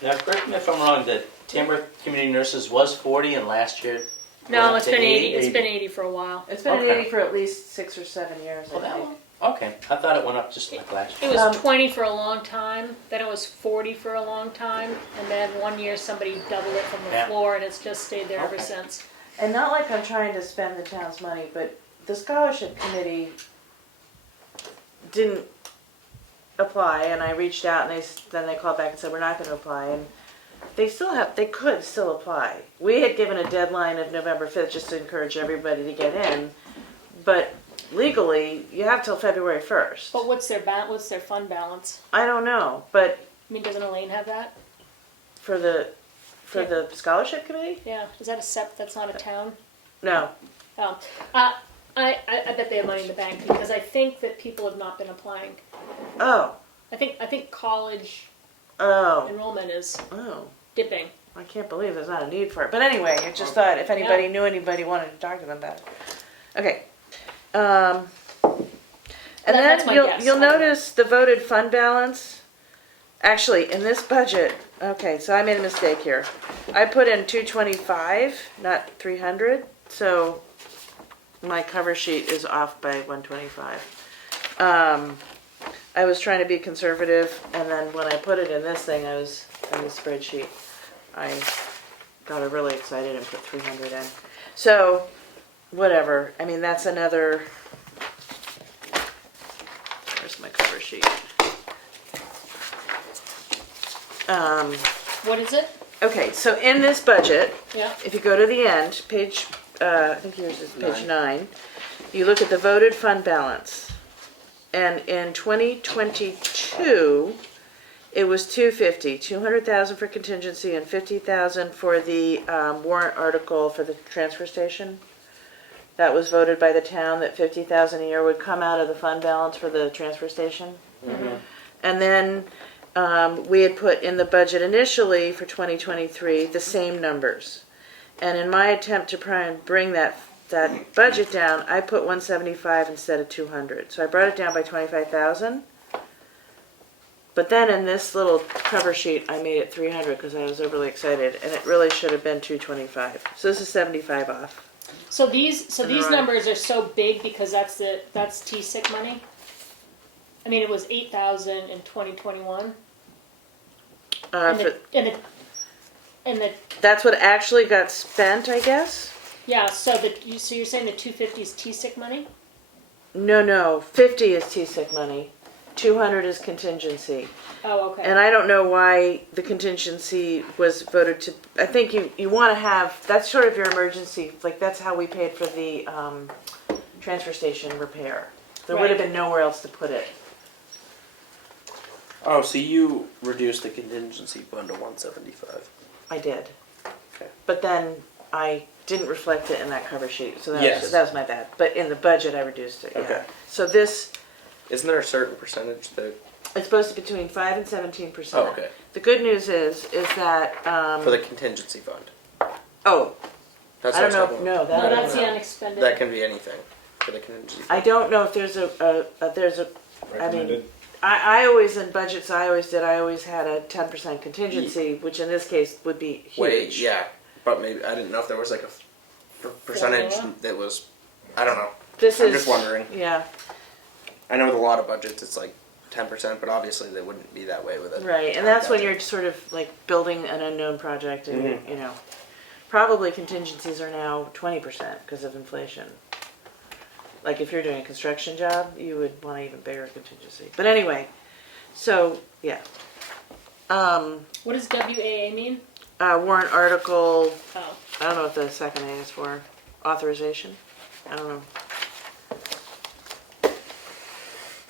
Now, correct me if I'm wrong, the Tamworth Community Nurses was 40 and last year. No, went up it's to been 80, it's been 80 for a while. It's been Okay. at 80 for at least 6 or 7 years, Well, I that think. one, okay. I thought it went up just like last year. It was Um, 20 for a long time, then it was 40 for a long time, and then one year somebody doubled it from the Yeah. floor, and it's just stayed there ever Okay. since. And not like I'm trying to spend the town's money, but the scholarship committee didn't apply, and I reached out, and then they called back and said, we're not gonna apply, and they could still apply. We had given a deadline of November 5th just to encourage everybody to get in, but legally, you have till February 1st. But what's their fund balance? I don't know, but I mean, doesn't Elaine have that? for the scholarship committee? Yeah, is that that's not a town? No. Oh, I bet they have money in the bank, because I think that people have not been applying. Oh. I think college Oh. enrollment is Oh. dipping. I can't believe there's not a need for it. But anyway, I just thought if anybody knew anybody wanted to talk to them about it. Okay. And That's my then guess. you'll I don't know. notice the voted fund balance. Actually, in this budget, okay, so I made a mistake here. I put in 225, not 300. So my cover sheet is off by 125. I was trying to be conservative, and then when I put it in this thing, I was in the spreadsheet. I got really excited and put 300 in. So, whatever. I mean, that's another. Where's my cover sheet? What is it? Okay, so in this budget, Yeah. if you go to the end, page, I think yours is page 9, you look at the voted fund balance. And in 2022, it was 250, 200,000 for contingency and 50,000 for the warrant article for the transfer station. That was voted by the town that 50,000 a year would come out of the fund balance for the transfer station. And then we had put in the budget initially for 2023 the same numbers. And in my attempt to try and bring that budget down, I put 175 instead of 200. So I brought it down by 25,000. But then in this little cover sheet, I made it 300 because I was overly excited, and it really should have been 225. So this is 75 off. So these Right. numbers are so big because that's T-SIC money. I mean, it was 8,000 in 2021, and the That's what actually got spent, I guess. yeah. So you're saying the 250 is T-SIC money? No, 50 is TSIC money. 200 is contingency. Oh, okay. And I don't know why the contingency was voted to, I think you want to have, that's sort of your emergency, like that's how we paid for the transfer station repair. There would have Right. been nowhere else to put it. Oh, so you reduced the contingency fund to 175. I did. Okay. But then I didn't reflect it in that cover sheet, so Yes. that was my bad. But in the budget, I reduced it, yeah. Okay. So this, Isn't there a certain percentage that it's supposed to be between 5 and 17%. Oh, okay. The good news is that, for the contingency fund? oh, That's I what don't was know, talking no, about. that No, I don't that's the know. unexpended. That can be anything for the contingency I fund. don't know if there's there's a, recommended. I always, in budgets I always had a 10% contingency, which in this case would be huge. Wait, yeah. But maybe, I didn't know if there was like a percentage Formula? that was, I don't know. This I'm is, just wondering. Yeah, I know with a lot of budgets it's like 10%, but obviously they wouldn't be that way with it. right, and that's when you're sort of like building an unknown project and, Mhm. you know, probably contingencies are now 20% because of inflation. Like if you're doing a construction job, you would want an even bigger contingency. But anyway, so, yeah. What does WAA mean? Warrant article, Oh, I don't know what the second A is for, authorization? I don't know.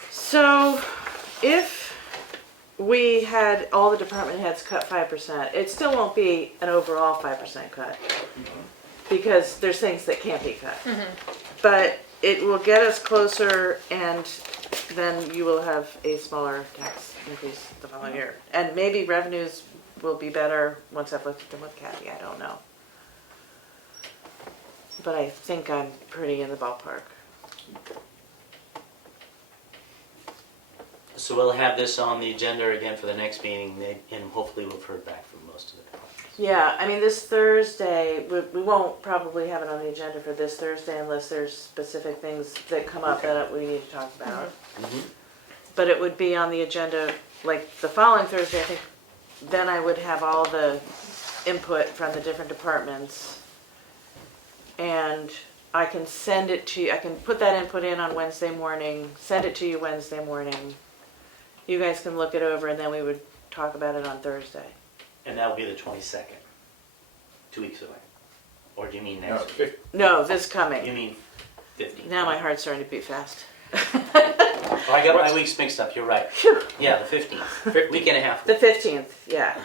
So, if we had all the department heads cut 5%, it still won't be an overall 5% cut. Because there's things that can't be cut. But it will get us closer, and then you will have a smaller tax increase the following year. And maybe revenues will be better once I've looked at them with Kathy, I don't know. But I think I'm pretty in the ballpark. So we'll have this on the agenda again for the next meeting, and hopefully we've heard back from most of the departments. Yeah, I mean, this Thursday, we won't probably have it on the agenda for this Thursday unless there's specific things that come up Okay. that we need to talk about. Mhm. But it would be on the agenda, like, the following Thursday, I think, then I would have all the input from the different departments. And I can send it to you, I can put that input in on Wednesday morning, send it to you Wednesday morning. You guys can look it over, and then we would talk about it on Thursday. And that will be the 22nd, 2 weeks away. Or do you mean No, next it's week? 50. No, this You coming. mean 15th? Now my heart's starting to beat fast. Oh, I got my weeks mixed up, you're right. Yeah, the 15th, week and a half. The 15th, yeah.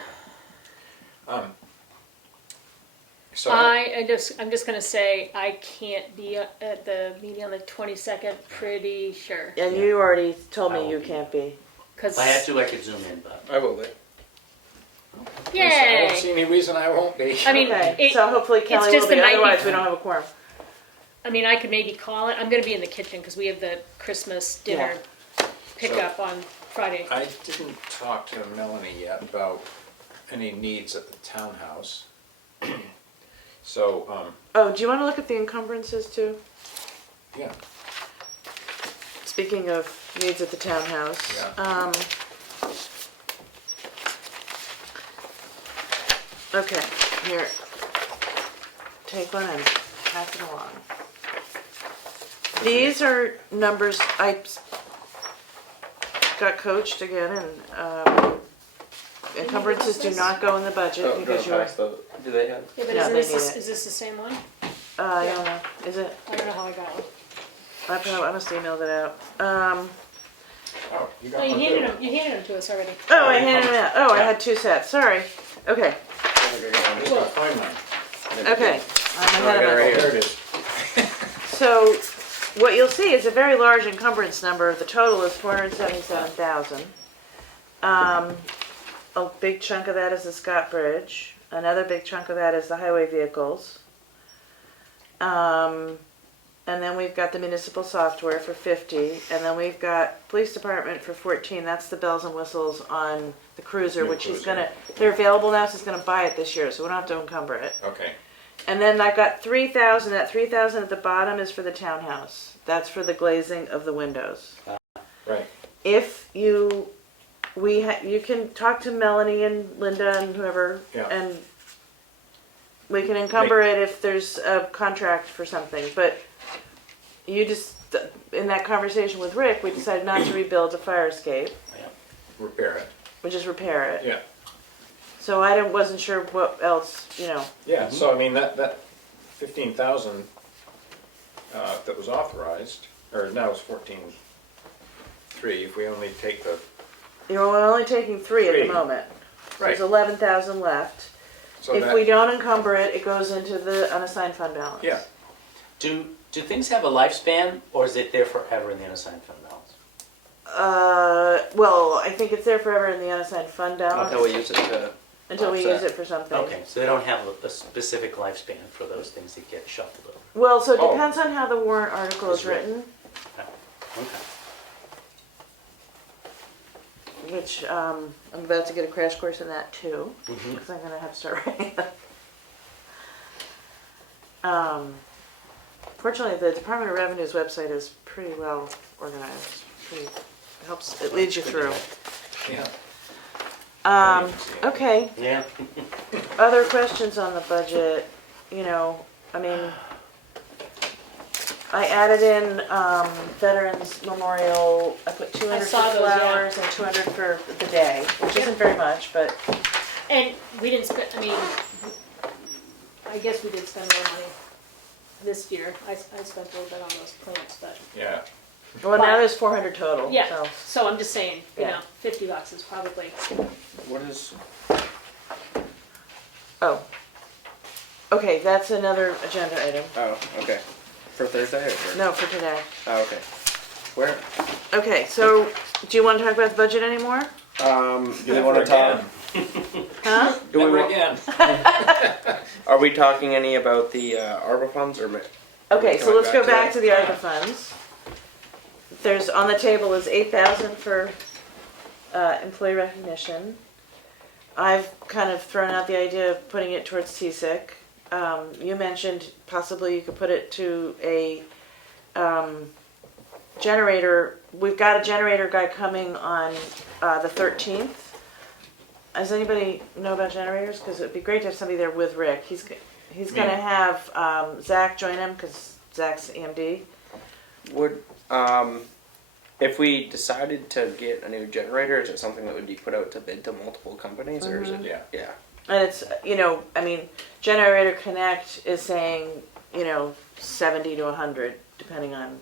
So, I'm just gonna say, I can't be at the meeting on the 22nd, pretty sure. And you already told I me won't you be. can't be. Cause, If I had to, I could zoom in, but. I will be. I don't yay! see any reason I won't be. I mean, Okay, so hopefully Kelly just will be, the night otherwise before. we don't have a quorum. I mean, I could maybe call it, I'm gonna be in the kitchen, cause we have the Christmas dinner pickup on Friday. I didn't talk to Melanie yet about any needs at the townhouse. So, Oh, do you want to look at the encumbrances too? yeah, Speaking of needs at the townhouse. Yeah. Okay, here. Take one and pass it along. These are numbers, I got coached again, and encumbrances do not go in the budget because you're, Do they have? Yeah, but No, they need it. is this the same one? I don't know, is it? I don't know how I got one. I must have emailed it out. oh, you No, got one too. you handed them to us already. Oh, I handed them out. Oh, I Yeah. had two sets, sorry. Okay, I'm just gonna find mine. okay. I'm ahead of I got it myself. right There it is. So, what you'll see is a very large encumbrance number. The total is 477,000. A big chunk of that is the Scott Bridge. Another big chunk of that is the highway vehicles. And then we've got the municipal software for 50, and then we've got police department for 14. That's the bells and whistles on the cruiser, New which he's cruiser. they're available now, so he's gonna buy it this year, so we don't have to encumber it. Okay, And then I've got 3,000, that 3,000 at the bottom is for the townhouse. That's for the glazing of the windows. right. If you, you can talk to Melanie and Linda and whoever, Yeah. and we can encumber it if there's a contract for something, but you just, in that conversation with Rick, we decided not to rebuild the fire escape, Repair it. we just repair it. Yeah, So I wasn't sure what else, yeah, so I mean, that 15,000, that was authorized, or now it's 14,300, if we only take the, we're only taking three at Three. the moment. right, There's 11,000 left. so If that, we don't encumber it, it goes into the unassigned fund balance. yeah, Do things have a lifespan, or is it there forever in the unassigned fund balance? Well, I think it's there forever in the unassigned fund balance Until we use it to. until we offset. use it for something. Okay, so they don't have a specific lifespan for those things that get shuffled over. Well, so it Oh. depends on how the warrant article is Is written. written, Okay. which I'm about to get a crash course in that too, Mhm. because I'm gonna have to start writing. Fortunately, the Department of Revenue's website is pretty well organized. It leads you through. yeah. Okay. Yeah. Other questions on the budget, I mean, I added in Veterans Memorial, I put 200 for saw those, yeah. flowers and 200 for the day, which isn't very much, but And we didn't spend, I guess we did spend more money this year. I spent a little bit on those plants, but Yeah, Well, now But- there's 400 total, Yeah, so. so I'm just saying, you Yeah. know, $50 is probably, What is? Oh. Okay, that's another agenda item. Oh, okay. For Thursday or for? No, for today. Oh, okay. Where? Okay, so do you want to talk about the budget anymore? Do we Never want to talk? again. Huh? Do we Never want? again. Are we talking any about the ARPA funds or? Okay, so Going let's go back to back that? to the ARPA funds. There's, on the table is 8,000 for employee recognition. I've kind of thrown out the idea of putting it towards TSIC. You mentioned possibly you could put it to a generator. We've got a generator guy coming on the 13th. Does anybody know about generators? Because it'd be great to have somebody there with Rick. He's going to have Zach join him because Zach's EMD. Would if we decided to get a new generator, is it something that would be put out to bid to multiple companies, or is it? Yeah. Yeah. And it's, you know, I mean, Generator Connect is saying, you know, 70 to 100, depending on,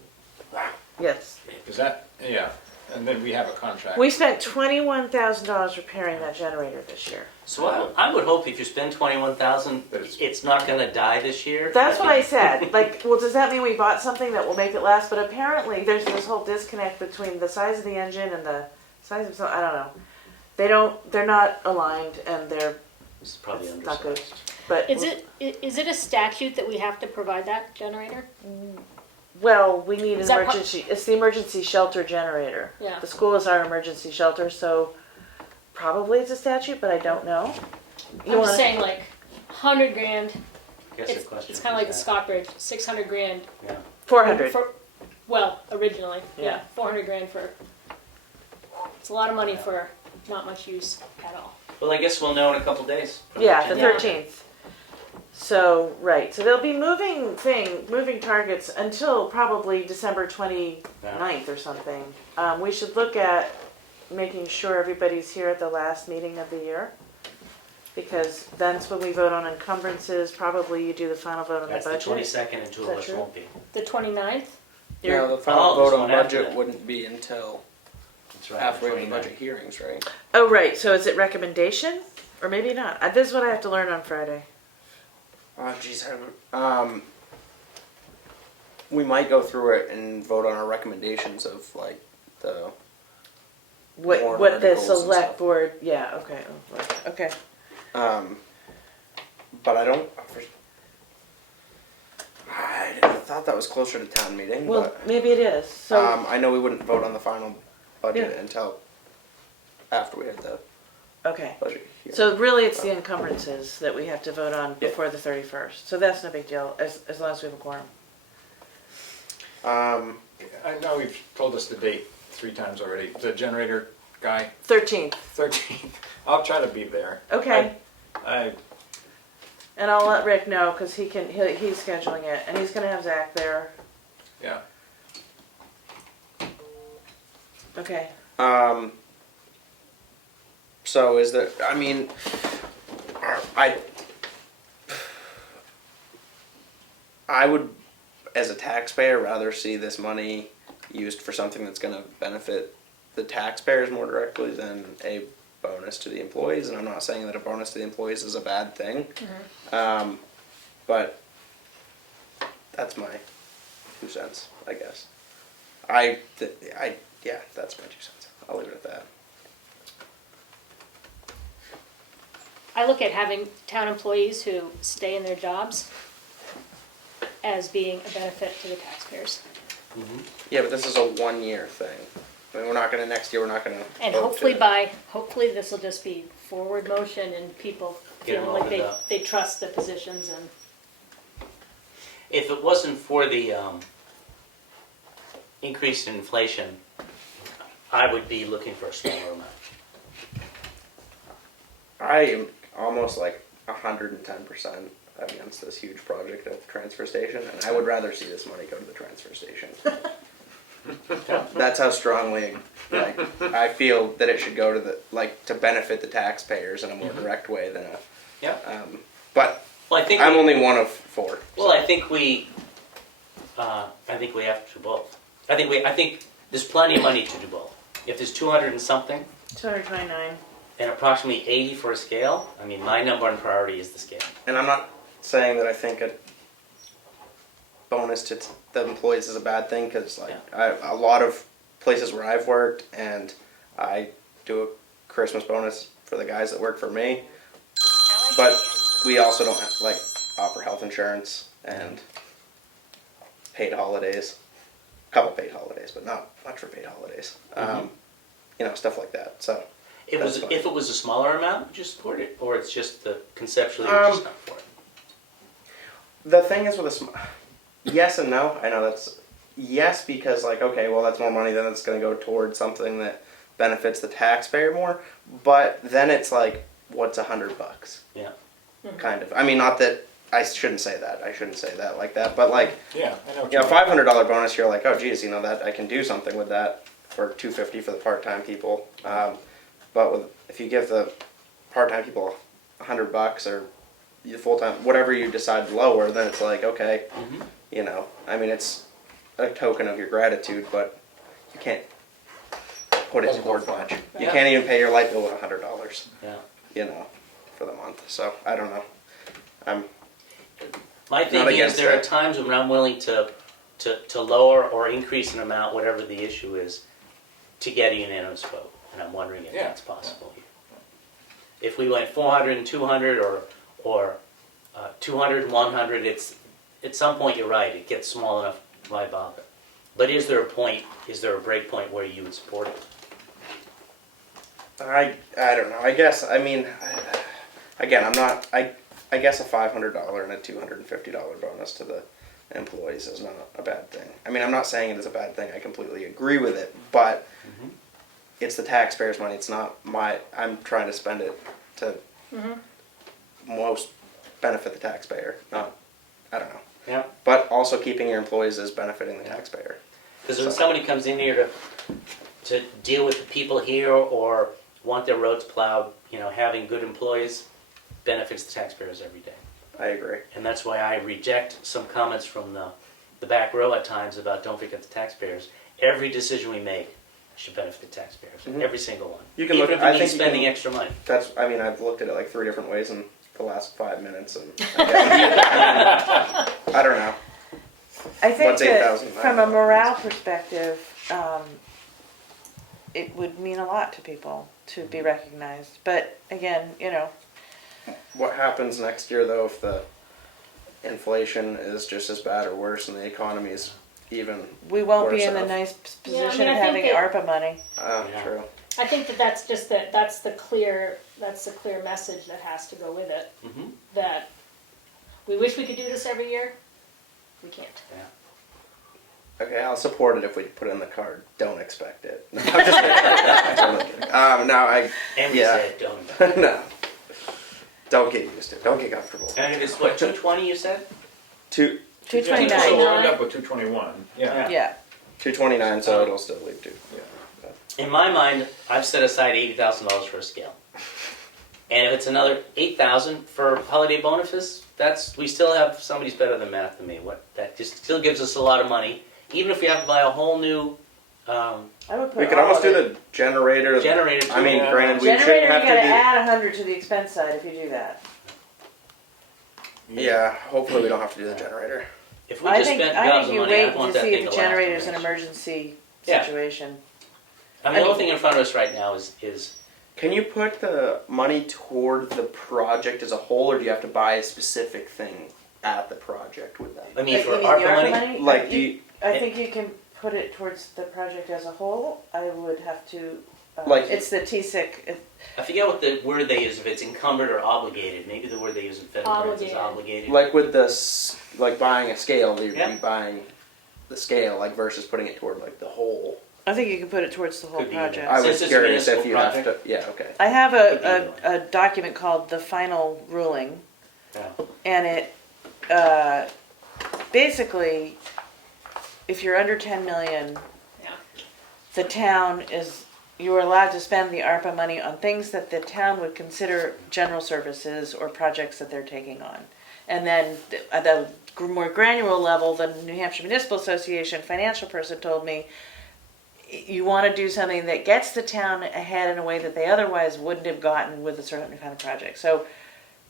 yes. Is that, yeah, and then we have a contract. We spent $21,000 repairing that generator this year. So I would hope if you spend 21,000, But it's- it's not gonna die this year. That's what I said. Like, well, does that mean we bought something that will make it last? But apparently there's this whole disconnect between the size of the engine and the size of, I don't know. They're not aligned and they're It's probably it's not good. undersized. But is it a statute that we have to provide that generator? well, we need an Is that part- emergency. It's the emergency shelter generator. Yeah. The school is our emergency shelter, so probably it's a statute, but I don't know. You I'm wanna- just saying like 100 grand, I guess the question it's kind of like the is Stockbridge, 600 grand. yeah. 400. Well, originally, Yeah. yeah, 400 grand for, it's a lot of money for not much use at all. Well, I guess we'll know in a couple days. from Yeah, the agenda. 13th. So, right. So they'll be moving targets until probably December 29th or something. We should look at making sure everybody's here at the last meeting of the year. Because that's when we vote on encumbrances. Probably you do the final vote on That's the the budget. 22nd and two Is of that us true? won't be. The 29th? No, the final Oh, there's vote on one after budget that. wouldn't be until That's right. after we have the 29th. budget hearings, right? Oh, right. So is it recommendation? Or maybe not. This is what I have to learn on Friday. Oh, jeez. We might go through it and vote on our recommendations of like the. Warrant What the articles and select stuff. board, yeah, okay. Oh, right. Okay. But I don't. I thought that was closer to town meeting. Well, but, maybe it is. So, I know we wouldn't vote on the final budget Yeah. until after we had the okay. budget hearing. So really it's the encumbrances that we have to vote on Yeah. before the 31st. So that's no big deal, as long as we have a quorum. I know you've told us the date 3 times already. The generator guy, 13th, 13th. I'll try to be there. okay. I And I'll let Rick know, because he's scheduling it, and he's gonna have Zach there. yeah. Okay. So is there? I mean, I would, as a taxpayer, rather see this money used for something that's going to benefit the taxpayers more directly than a bonus to the employees. And I'm not saying that a bonus to the employees is a bad thing, but that's my 2 cents, I guess. Yeah, that's my 2 cents. I'll leave it at that. I look at having town employees who stay in their jobs as being a benefit to the taxpayers. Yeah, but this is a 1-year thing. I mean, we're not gonna next year. We're not gonna. And vote hopefully to- hopefully this will just be forward motion and people Get 'em feeling like opened up. they trust the positions and. If it wasn't for the increase in inflation, I would be looking for a smaller amount. I am almost like 110% against this huge project at the transfer station, and I would rather see this money go to the transfer station. That's how strongly I feel that it should go to to benefit the taxpayers in a more direct way than a. Yeah. But Well, I think I'm only one of 4. Well, I think we have to do both. I think there's plenty of money to do both. If there's 200 and something, 229. and approximately 80 for a scale, I mean, my number one priority is the scale. And I'm not saying that I think a bonus to the employees is a bad thing, because like a lot of places where I've worked, and I do a Christmas bonus for the guys that work for me, but we also don't like offer health insurance and paid holidays, a couple paid holidays, but not much for paid holidays. You know, stuff like that. So If that's fine. it was a smaller amount, would you support it, or it's just the conceptually you're just not for it? The thing is with a yes and no. I know that's yes, because like, okay, well, that's more money, then it's going to go towards something that benefits the taxpayer more. But then it's like, what's $100? Yeah. Kind of. I mean, not that I shouldn't say that. I shouldn't say that like that. But like, Yeah, I know what you know, you mean. $500 bonus, you're like, oh, geez, you know, that I can do something with that for $250 for the part-time people. But with if you give the part-time people $100 or the full-time, whatever you decide to lower, then it's like, okay, you know, I mean, it's a token of your gratitude, but you can't put it Doesn't go toward far. much. You Yeah. can't even pay your light bill with $100, Yeah. you know, for the month. So I don't know. My Not thing is, against there are that. times when I'm willing to lower or increase an amount, whatever the issue is, to get a unanimous vote. And I'm wondering if Yeah. that's possible here. If we went 400 and 200 or 200 and 100, it's, at some point you're right, it gets small enough, why bother? But is there a break point where you would support it? I don't know. I guess, I mean, again, I'm not, I guess a $500 and a $250 bonus to the employees is not a bad thing. I mean, I'm not saying it is a bad thing. I completely agree with it, but it's the taxpayers' money. It's not I'm trying to spend it to most benefit the taxpayer, not, I don't know. Yeah. But also keeping your employees is benefiting the taxpayer. Because when somebody comes in here to deal with the people here or want their roads plowed, you know, having good employees benefits the taxpayers every day. I agree. And that's why I reject some comments from the back row at times about don't forget the taxpayers. Every decision we make should benefit the taxpayers. Every single one. You can Even look- if it I means think you spending can- extra money. That's, I mean, I've looked at it like 3 different ways in the last 5 minutes, and I don't know. I think What's that 8,000? from a morale perspective, it would mean a lot to people to be recognized. But again, you know, What happens next year, though, if the inflation is just as bad or worse and the economy is even we won't be worse in the off? nice Yeah, I position mean, of I think having that- ARPA money. Yeah. True. I think that's just that's the clear message that has to go with it. Mhm. That we wish we could do this every year. We can't. Okay, I'll support it if we put it in the card. Don't expect it. No, I'm just kidding. I'm totally kidding. No, And we yeah. said don't. No. Don't get used to it. Don't get comfortable. And if it's what, 220 you said? 229. So we'll end up with 221, yeah. Yeah. 229, so it'll still leave 2. In my mind, I've set aside $80,000 for a scale. And if it's another $8,000 for holiday bonuses, we still have, somebody's better than math than me. That just still gives us a lot of money. Even if we have to buy a whole new I would put We could all almost of do it. the generator. generator. I mean, Yeah. granted, we Generator, shouldn't you have gotta to do. add 100 to the expense side if you do that. Yeah, hopefully we don't have to do the generator. If we I just think spent gobs of you money, I'd wait want to that see thing if to the last generator's an next. emergency Yeah. situation. I mean, the only thing in front of us right now is Can you put the money toward the project as a whole, or do you have to buy a specific thing at the project with that? I mean, Like, for you mean the ARPA money. Like, do you, I think you can put it towards the project as a whole. I would have to. Like- it's the TSIC. I forget what the word they use, if it's encumbered or obligated. Maybe the word they use in federal grants is Obligated. obligated. like with this, like buying a scale, you'd Yeah. be buying the scale, like versus putting it toward like the whole. I think you can put it towards the whole Could be project. I was Since it's a curious if municipal you have to. project. Yeah, okay. I have Could be either a document called the final ruling, Yeah. and it basically, if you're under 10 million, Yeah. the town you are allowed to spend the ARPA money on things that the town would consider general services or projects that they're taking on. And then at the more granular level, the New Hampshire Municipal Association financial person told me, you want to do something that gets the town ahead in a way that they otherwise wouldn't have gotten with a certain kind of project. So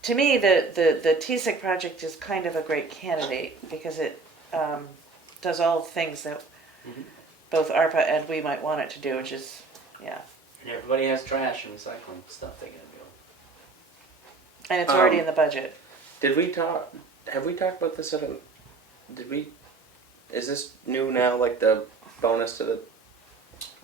to me, the TSIC project is kind of a great candidate because it does all the things that both ARPA and we might want it to do, which is, yeah. And everybody has trash and recycling stuff they gotta do. And it's already in the budget. Have we talked about this at a, is this new now, like the bonus to the,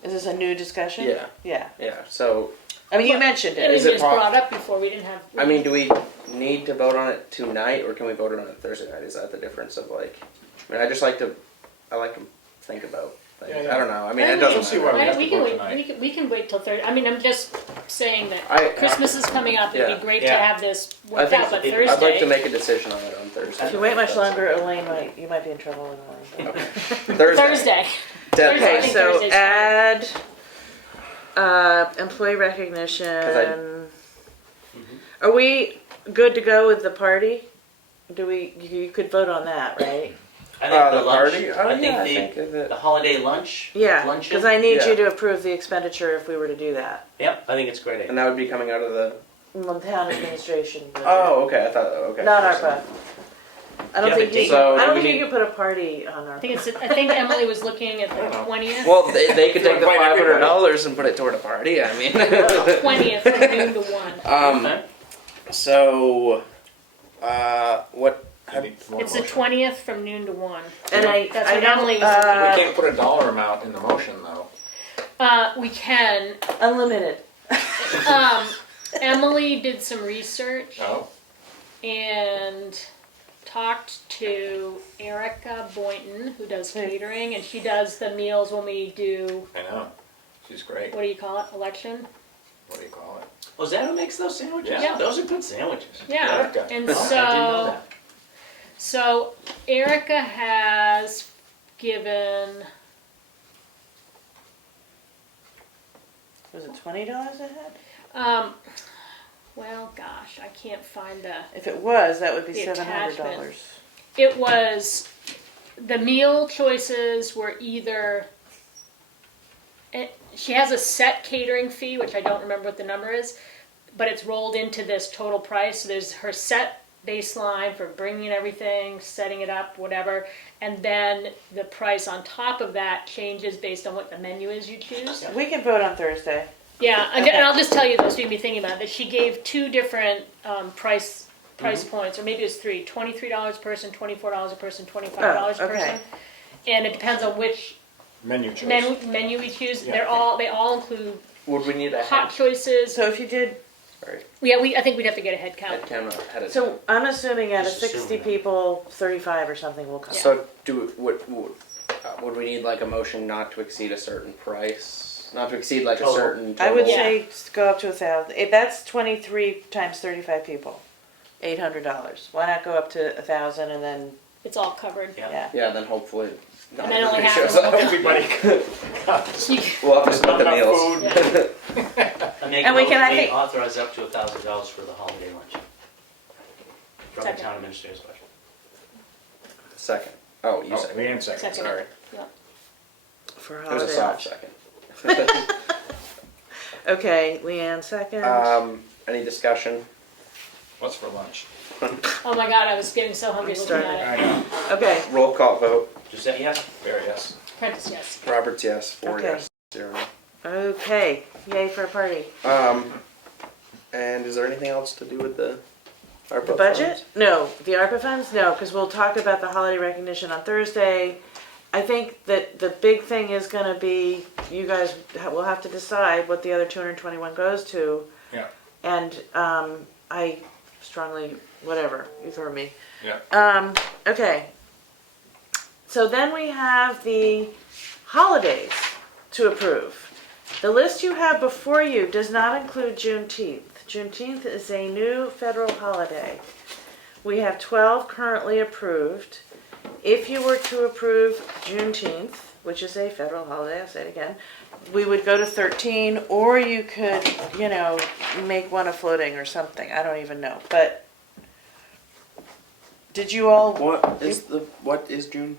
Is this a new discussion? Yeah. Yeah. so, I mean, you mentioned It it. was Is it just po- brought up before, we didn't have. I mean, do we need to vote on it tonight, or can we vote on it Thursday night? Is that the difference of like, I mean, I like to think about things. Yeah, yeah. I don't know, I mean, I it don't doesn't see why matter. we have We to can vote wait, tonight. we can wait till Thursday, I mean, I'm just saying that I- Christmas is coming up, it'd Yeah. be great to Yeah. have this I worked think out, but I'd Thursday. I'd like to make a decision on it on Thursday. If you wait much That's- longer, Elaine you might be in trouble with Elaine. Okay. Thursday. Thursday. Deadline. I Okay, think so Thursday's add employee recognition. Mhm. Are we good to go with the party? You could vote on that, right? I think The the lunch, party? I Oh, think yeah, I the think the holiday lunch. Yeah, luncheon. because I need Yeah. you to approve the expenditure if we were to do that. Yep, I think it's a great. idea. And that would be coming out of the, Well, town administration budget. oh, okay, I thought, okay. Not ARPA. I don't Yeah, think but you. So, I do don't we think need- you could put a party on I ARPA. think Emily was looking at I don't the know. 20th. Well, they could take the Invite everybody. $500 and put it toward a party, I mean. 20th from noon to 1. Okay. So, what, You need more It's the motion. 20th from noon to 1. And That's I what don't, Emily was We looking can't put a dollar amount in the motion though. We can. unlimited. Emily did some research No? and talked to Erica Boynton, who does catering, and she does the meals when we do, I know. She's great. what do you call it, election? What do you call it? Oh, is that who makes those sandwiches? Yeah. Those are good sandwiches. Yeah, Erica. and Oh, I didn't know that. so Erica has given, Was it $20 a head? well, gosh, I can't find the, If it was, that would be The $700. it was, the meal choices were either, she has a set catering fee, which I don't remember what the number is, but it's rolled into this total price. So there's her set baseline for bringing in everything, setting it up, whatever, and then the price on top of that changes based on what the menu is you choose. We can vote on Thursday. Yeah, and, Okay. and I'll just tell you this, so you can be thinking about it, that she gave two different price points, or maybe it's three, $23 a person, $24 a person, $25 a okay. person. And it depends on which Menu choice. menu we choose. Yeah. They all include would we need a hot head, choices. So if you did, sorry, Yeah, I think we'd have to get a head count. head count ahead of time? so I'm assuming out of Just 60 assume that. people, 35 or something will come. So would we need like a motion not to exceed a certain price? Not to exceed like a Total. certain I would total? say go up to 1,000. If that's 23 times 35 people, $800. Why not go up to 1,000 and then, It's all covered. Yeah. yeah. Yeah, then hopefully not And then only everybody half shows of them up. Everybody You- We'll have to split the Not enough meals. food. I make And a we can, I motion, we think- authorize up to $1,000 for the holiday lunch. From the Second. town administrator's budget. Second. Oh, you Oh, second. Leanne second. Second. Sorry. For It was a holiday soft lunch. second. Okay, Leanne second. Any discussion? What's for lunch? Oh my God, I was getting so hungry I'm looking starving. at it. I know. Okay, Roll call vote. Giuseppe, yes? Very yes. Prentice, yes. Roberts, yes. 4 Okay. yes. 0. okay. Yay for a party. And is there anything else to do with the ARPA The budget? funds? No. The ARPA funds? No, because we'll talk about the holiday recognition on Thursday. I think that the big thing is going to be, you guys will have to decide what the other 221 goes to. Yeah. And I strongly, whatever, you've heard me. Yeah. Okay. So then we have the holidays to approve. The list you have before you does not include Juneteenth. Juneteenth is a new federal holiday. We have 12 currently approved. If you were to approve Juneteenth, which is a federal holiday, I'll say it again, we would go to 13, or you could, make one a floating or something. I don't even know. But did you all? What is Juneteenth?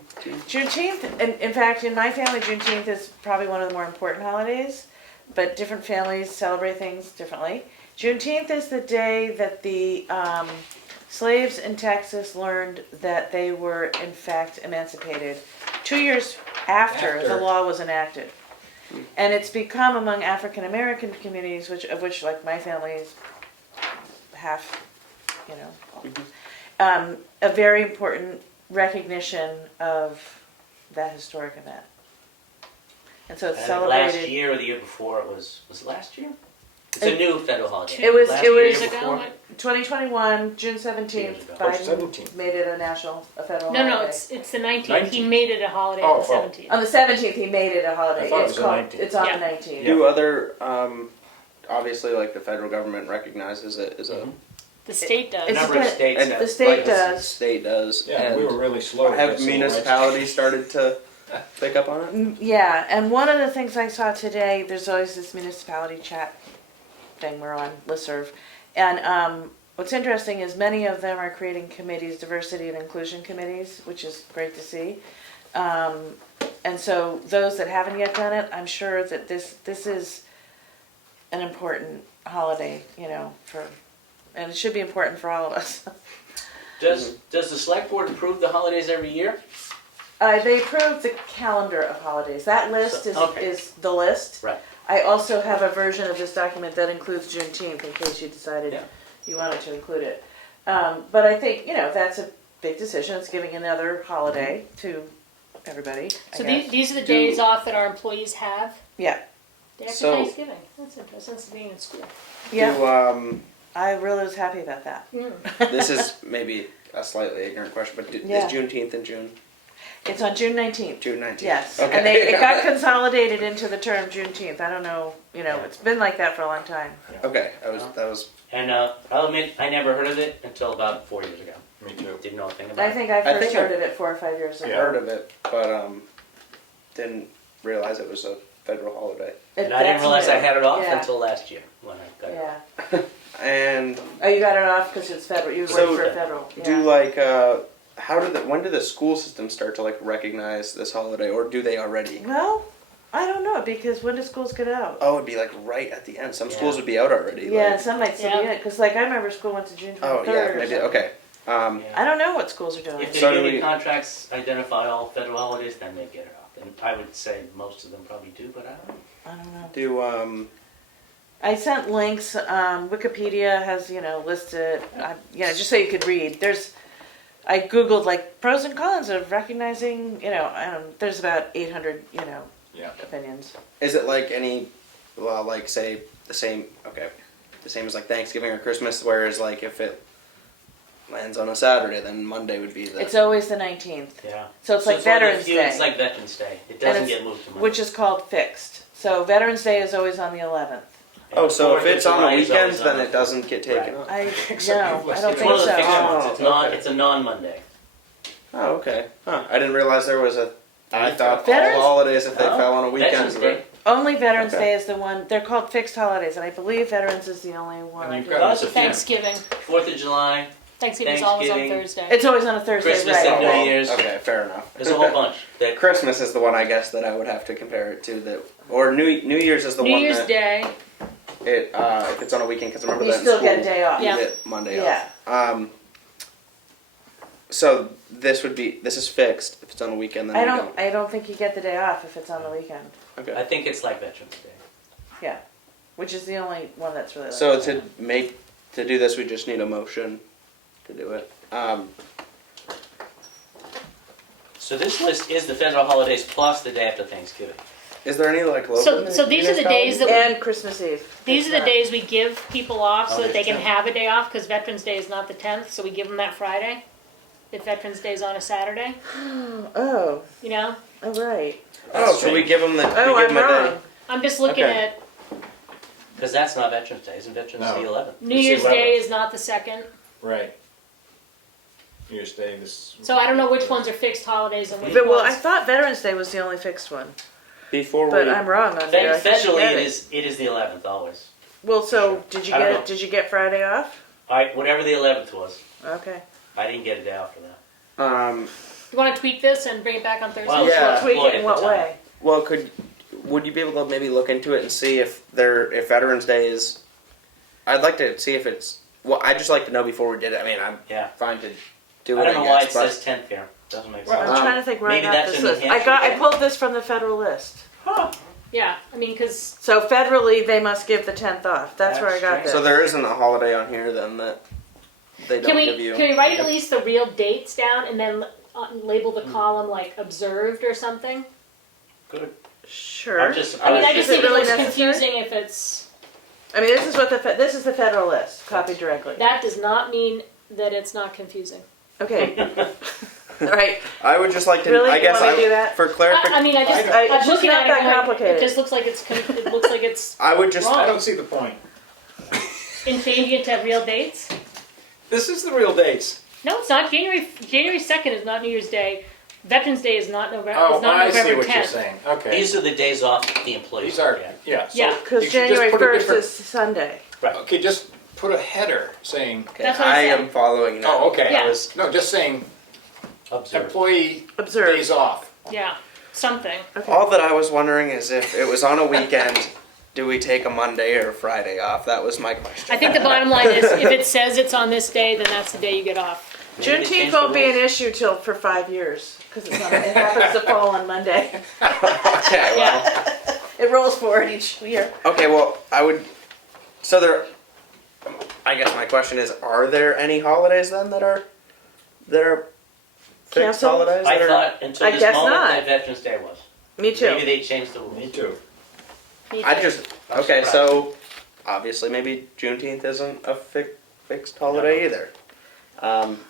Juneteenth, and in fact, in my family, Juneteenth is probably one of the more important holidays, but different families celebrate things differently. Juneteenth is the day that the slaves in Texas learned that they were in fact emancipated. 2 years after the law was enacted. And it's become among African American communities, of which like my family is half, a very important recognition of that historic event. And so it's And celebrated. last year or the year before was it last year? It's a new federal holiday. It was- Last it year, was- year before? 2021, June Years 17th, ago. Biden 17th. made it a federal No, holiday. it's the 19th. He 19th. made it a holiday Oh, on the oh. 17th. On the 17th, he made it a holiday. I thought it It's was the called. 19th. It's on Yeah. the 19th. Do other, obviously, like the federal government recognizes it as a. Mhm. The state does. A It's number of depend- states and have. the state like the does. State does. Yeah, and we were really slow. to get have civil rights. municipalities started to pick up on it? Yeah, and one of the things I saw today, there's always this municipality chat thing we're on, listserv. And what's interesting is many of them are creating committees, diversity and inclusion committees, which is great to see. And so those that haven't yet done it, I'm sure that this is an important holiday, and it should be important for all of us. Does the select board approve the holidays every year? They approved the calendar of holidays. That list Okay. is the list. Right. I also have a version of this document that includes Juneteenth in case you decided Yeah. you wanted to include it. But I think, that's a big decision. It's giving another holiday to everybody. So I guess. these are the days off that our employees have. Yeah. Day after So- Thanksgiving. That's interesting. Since being in school. Yeah. Do, I really was happy about that. this is maybe a slightly ignorant question, but Yeah. is Juneteenth in June? It's on June 19th. June 19th. Yes. Okay. And it got consolidated into the term Juneteenth. I don't know, it's been like that for a long time. Okay, that was. And I'll admit, I never heard of it until about 4 years ago. Me too. Didn't know a thing I about it. think I I first think heard of it 4 or 5 years ago. Yeah. Heard of it, but didn't realize it was a federal holiday. And I didn't realize I had it off Yeah. until last year when I got it. Yeah. And Oh, you got it off because it's federal. You So, work for a federal. Yeah. do when did the school system start to recognize this holiday, or do they already? Well, I don't know because when do schools get out? Oh, it'd be right at the end. Some Yeah. schools would be out already. Yeah, and some might still be in Yeah. it because, I remember school went to June 23rd. Oh yeah, or maybe. something. Okay. Yeah. I don't know what schools are doing. If the So do union we- contracts identify all federal holidays, then they get it off. And I would say most of them probably do, but I don't know. I don't know. Do I sent links. Wikipedia has listed. Just so you could read. I googled pros and cons of recognizing. There's about 800 Yeah. opinions. is it say the same? Okay, the same as Thanksgiving or Christmas. Whereas if it lands on a Saturday, then Monday would be the. It's always the 19th, Yeah. so it's like one of the Veterans few- Day, It's like Veterans Day. It doesn't it's- get moved to Monday. which is called fixed. So Veterans Day is always on the 11th. Oh, so if 4th of it's on July the is weekend, always on then the it doesn't get taken Right. off. I Except no, you I don't listed- It's think one of the so. fixed ones. Oh, It's not. okay. It's a non-Monday. Oh, okay. Huh. I didn't realize there was a. I thought Veterans- all holidays if they No, fell on a weekend. Veterans Day. Only Veterans Okay. Day is the one. They're called fixed holidays, and I believe Veterans is the only one. And I you've do. got Lots this of Thanksgiving. 4th of July. Thanksgiving's always on Thanksgiving. Thursday. It's always on a Thursday, Christmas right? and New well, Year's. Okay, fair enough. There's a whole bunch. That Christmas is the one I guess that I would have to compare it to. Or New Year's is the New one Year's that Day. if it's on a weekend, because remember You that still in get a school, day off. you Yeah. get Monday Yeah. off. So this is fixed. If it's on a weekend, then I we don't. I don't think you get the day off if it's on the weekend. Okay. I think it's like Veterans Day. Yeah, which is the only one that's really. So like to do this, we just need a motion to do it. So this list is the federal holidays plus the day after Thanksgiving. Is there any local? So these are the days that we and Christmas Eve. These are the It's days we give people off so Oh, that they can there's have a day off, because Veterans Day is not the 10th, so we give them that Friday. If Veterans Day is on a Saturday, not- Oh, you know? oh, right. Oh, so we give them the. Oh, we give I'm them a day. wrong. I'm just looking Okay. at Because that's not Veterans Day. Isn't Veterans No. the 11th? New It's Year's 11th. Day is not the 2nd, Right. New Year's Day. This. so I don't know which ones are fixed holidays and which But, well, I ones. thought Veterans Day was the only fixed one, Before but we. I'm wrong on there. I think you Federally, get it is the 11th always. Well, so did you I don't get know. Did you get Friday off? All right, whatever the 11th was. Okay. I didn't get a day off for that. You want to tweak this and bring it back on Thursday? Well, Yeah. Tweak Floyd it at in the what time. way? Well, would you be able to maybe look into it and see if Veterans Day is? I'd like to see if it's. Well, I'd just like to know before we did it. I mean, I'm Yeah. fine to do it. I don't know why it guess, but- says 10th here. Doesn't make Well, sense. I'm Um, trying to think where I maybe got that's this in New list. Hampshire. I pulled this from the federal list. Yeah, I mean, because So federally, they must give the 10th off. That's where I That's got strange. this. So there isn't a holiday on here then that they don't can give you. we write at least the real dates down and then label the column like observed or something? Good. Sure. I'm just I mean, I surprised. just Is it think it really looks necessary? confusing if it's. I mean, this is what this is the federal list, copied directly. That does not mean that it's not confusing. Okay. All right. I would just like to. Really? I You guess want me to do that? for clarification. I mean, I just It's I'm just looking not at that it going, complicated. it just looks like it looks like it's I would just. Wrong. I don't see the point. in changing it to real dates. This is the real dates. No, it's not. January 2nd is not New Year's Day. Veterans Day is not November. Oh, is not I see November what 10th. you're saying. Okay. These are the days off the employees These are, get. yeah. So Yeah. you Because should just January put a 1st different- is Sunday. Okay, just put a header saying, Okay, That's what I I said. am following now. oh, okay. Yeah. No, just saying Observe. employee Observe. days off. Yeah, something. Okay. All that I was wondering is if it was on a weekend, do we take a Monday or a Friday off? That was my question. I think the bottom line is if it says it's on this day, then that's the day you get off. Maybe they Juneteenth changed the won't be an rules. issue for 5 years because it happens to fall on Monday. Okay, well. Yeah. It rolls forward each year. Okay, well, I would. So there. I guess my question is: are there any holidays then that are fixed Canceled? holidays? I that are, thought until I this guess moment not. that Veterans Day was. Me too. Maybe they changed the rules. Me too. Me I too. just. I'm Okay, surprised. so obviously maybe Juneteenth isn't a fixed holiday either.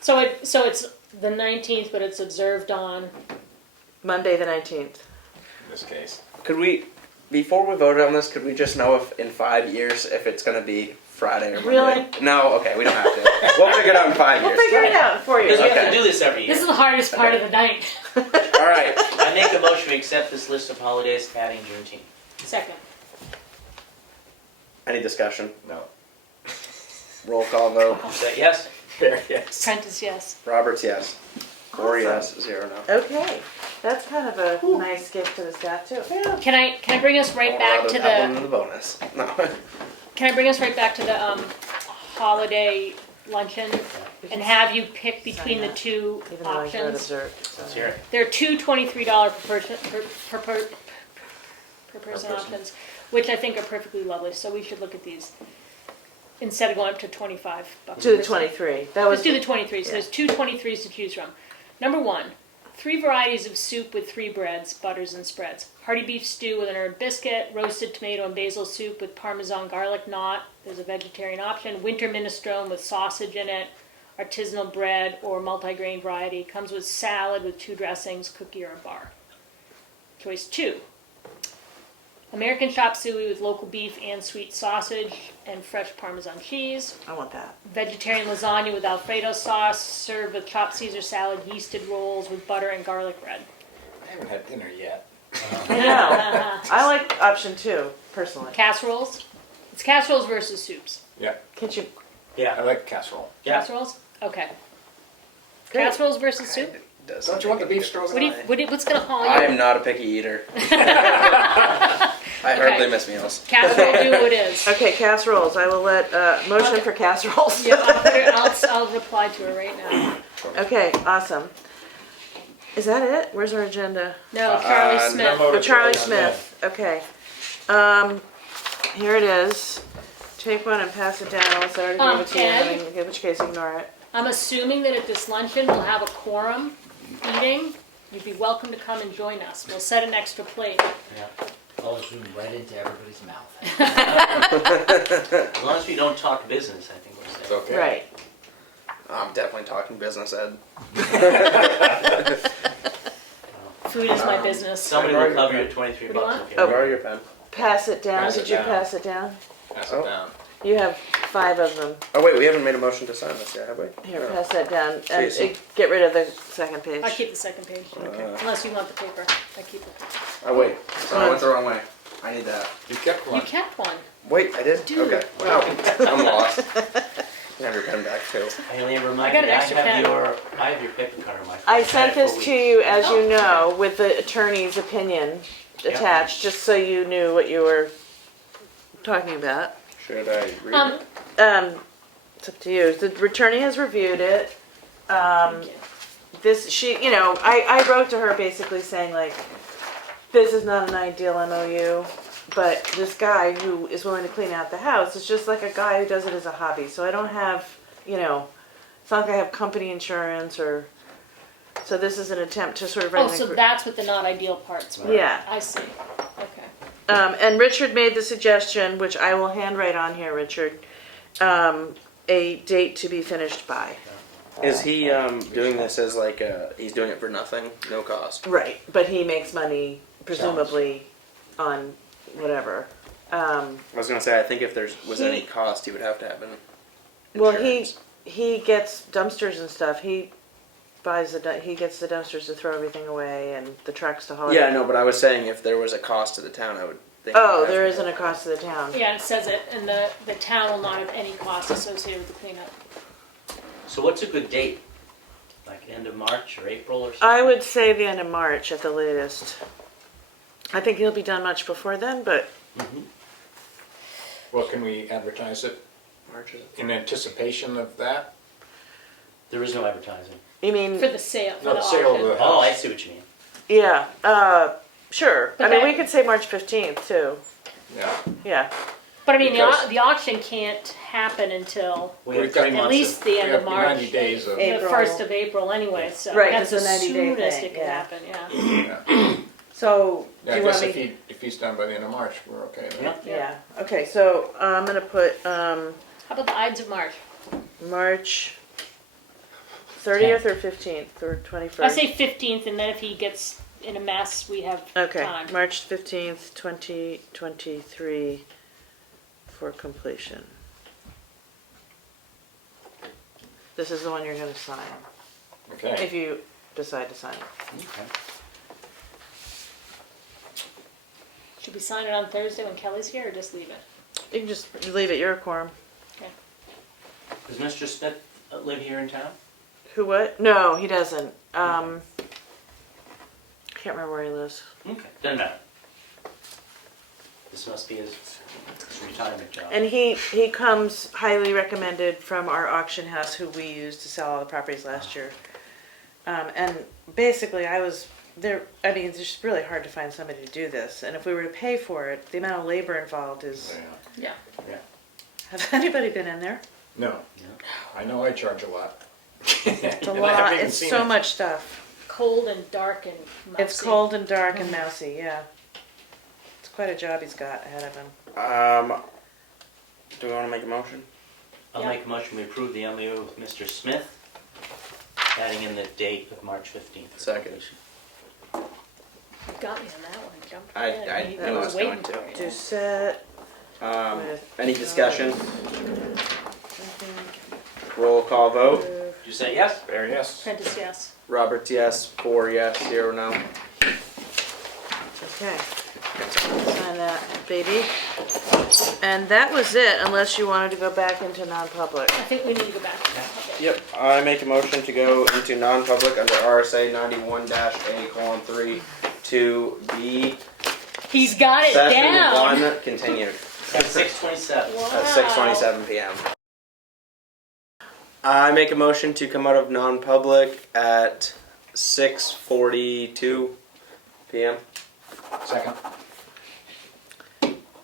So it's the 19th, but it's observed on. Monday the 19th. In this case. Could we, before we vote on this, could we just know if in 5 years if it's going to be Friday or Monday? Really? No. Okay, we don't have to. We'll figure it out in 5 We'll years. figure it out in 4 years. Because we have Okay. to do this every year. This is the hardest part of the night. All right. I make a motion to accept this list of holidays, adding Juneteenth. Second. Any discussion? No. Roll call vote. Is that yes? Yes. Prentice, yes. Roberts, yes. Or yes, 0 no. Okay. That's kind of a nice gift to the staff too. Can I bring us right back to that one the? in the bonus. No. Can I bring us right back to the holiday luncheon and have you pick between Sign the that. two Even though I got options? observed. So. Let's hear it. There are two $23 per person options, which I think are perfectly lovely. So we should look at these instead of going up to $25. To the per person. 23. That was Let's do the 23. So there's two 23s to choose from. Number one, 3 varieties of soup with 3 breads, butters, and spreads. Hearty beef stew with an herb biscuit, roasted tomato and basil soup with Parmesan garlic knot. There's a vegetarian option. Winter minestrone with sausage in it, artisanal bread or multigrain variety. Comes with salad with 2 dressings, cookie or a bar. Choice 2. American chop suey with local beef and sweet sausage and fresh Parmesan cheese. I want that. Vegetarian lasagna with Alfredo sauce, served with chopped Caesar salad, yeasted rolls with butter and garlic bread. I haven't had dinner yet. I know. I like option 2 personally. Casseroles? It's casseroles versus soups. Can't you? I Yeah. like casserole. Yeah. Casseroles? Okay. Great. Casseroles versus soup? Doesn't Don't you want the make any beef difference. stroganoff? What's gonna haul you? I am not a picky eater. I hardly miss meals. Casserole do what it is. Okay, casseroles. I will let motion for casseroles. Yeah, I'll reply to her right now. Okay, awesome. Is that it? Where's our agenda? No, Charlie Smith. memo Oh, to Charlie Smith. Smith. Okay. Here it is. Take one and pass it down. Unless I already gave it to you, Ed? in which case ignore it. I'm assuming that at this luncheon we'll have a quorum eating. You'd be welcome to come and join us. We'll set an extra plate. I'll zoom right into everybody's mouth. As long as we don't talk business, I think we're It's safe. okay. Right. I'm definitely talking business, Ed. Food is my business. Somebody will cover you at 23 What do you bucks want? if you Borrow your pen. Pass it down. Pass it Did you down. pass it down? Pass Oh. it down. You have 5 of them. Oh wait, we haven't made a motion to sign this yet, have we? Here, No. pass that down. And See. get rid of the second page. I keep the second page. Unless you want the paper. I keep the paper. Oh wait, so I went the wrong way. I need that. You kept You one. kept one. Wait, I did? Dude. Okay. Wow. I'm lost. Have your pen back too. Eileen, remind I got me, an extra pen. I have your paper cutter, my friend. I I've sent had it this for to weeks. you, as you Oh. know, with the attorney's opinion attached, just so you knew what you were talking about. Should I read Um, it? It's up to you. The attorney has reviewed it. I wrote to her basically saying like, this is not an ideal MOU, but this guy who is willing to clean out the house is just like a guy who does it as a hobby. So I don't have, it's not like I have company insurance so this is an attempt to sort of write Oh, an so that's what the not ideal parts were. Yeah. I see. Okay. And Richard made the suggestion, which I will handwrite on here, Richard, a date to be finished by. Is he doing this as like he's doing it for nothing, no cost? Right, but he makes money presumably on whatever. I was gonna say I think if there was He- any cost, he would have to have an Well, insurance. he gets dumpsters and stuff. He gets the dumpsters to throw everything away and the trucks to haul it. Yeah, I know, but I was saying if there was a cost to the town, I would think. Oh, there isn't a cost to the town. Yeah, it says it, and the town will not have any cost associated with the cleanup. So what's a good date? Like end of March or April or something? I would say the end of March at the latest. I think he'll be done much before then, but Mhm. Well, can we advertise it March is it? in anticipation of that? There is no advertising. you mean, For the sale, for No, the the sale of auction. the- Oh, I see what you mean. yeah, sure. But I mean, that- we could say March 15th too. Yeah. Yeah. But I mean, Because- the auction can't happen until We have We've got 3 at at months least the we end have of March. 90 days of- The April. 1st of April anyway, so Right, that's it's the a 90-day soonest thing, it can yeah. happen, yeah. Yeah. So, Yeah, do I you guess want me? if he's done by the end of March, we're okay then. Yeah. Yeah, okay, so I'm gonna put, How about the Ides of March? March 30th or 15th or 21st? I say 15th, and then if he gets in a mess, we have Okay, time. March 15th, 2023 for completion. This is the one you're gonna sign, Okay. if you decide to sign it. Okay. Should we sign it on Thursday when Kelly's here, or just leave it? You can just leave it, you're a quorum. Does Mr. Smith live here in town? Who, what? No, he doesn't. Can't remember where he lives. Okay, doesn't matter. This must be his retirement job. And he comes highly recommended from our auction house who we used to sell all the properties last year. And basically I was there, I mean, it's just really hard to find somebody to do this. And if we were to pay for it, the amount of labor involved is, Yeah. Yeah. has anybody been in there? No, I know I charge a lot. It's a And I lot, haven't even it's seen so it. much stuff. Cold and dark and mousy. It's cold and dark and mousy, yeah. It's quite a job he's got ahead of him. Do we want to make a motion? I'll Yeah. make a motion, we approve the MOU with Mr. Smith, adding in the date of March 15th. Second. You got me on that one. Jump I in. knew I was waiting going to. for you. Doucette with. Any discussion? Roll call vote. Did you say yes? There, yes. Prentice, yes. Roberts, yes. 4 yes. 0 no. Okay. Sign that, baby. And that was it, unless you wanted to go back into non-public. I think we need to go back to that. Okay. Yep. I make a motion to go into non-public under RSA 91-A:3 2B. He's got it Session down. 1 continued At 6:27. Wow. at 6:27 p.m. I make a motion to come out of non-public at 6:42 p.m. Second?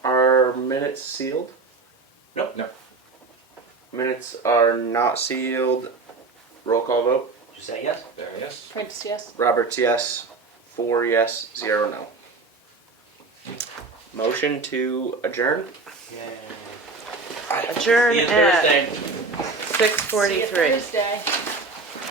Are minutes sealed? Nope. No. Minutes are not sealed. Roll call vote. Did you say yes? There, yes. Prentice, yes. Roberts, yes. 4 yes. 0 no. Motion to adjourn. Yay. Adjourn See you at Thursday. See you 6:43. Thursday.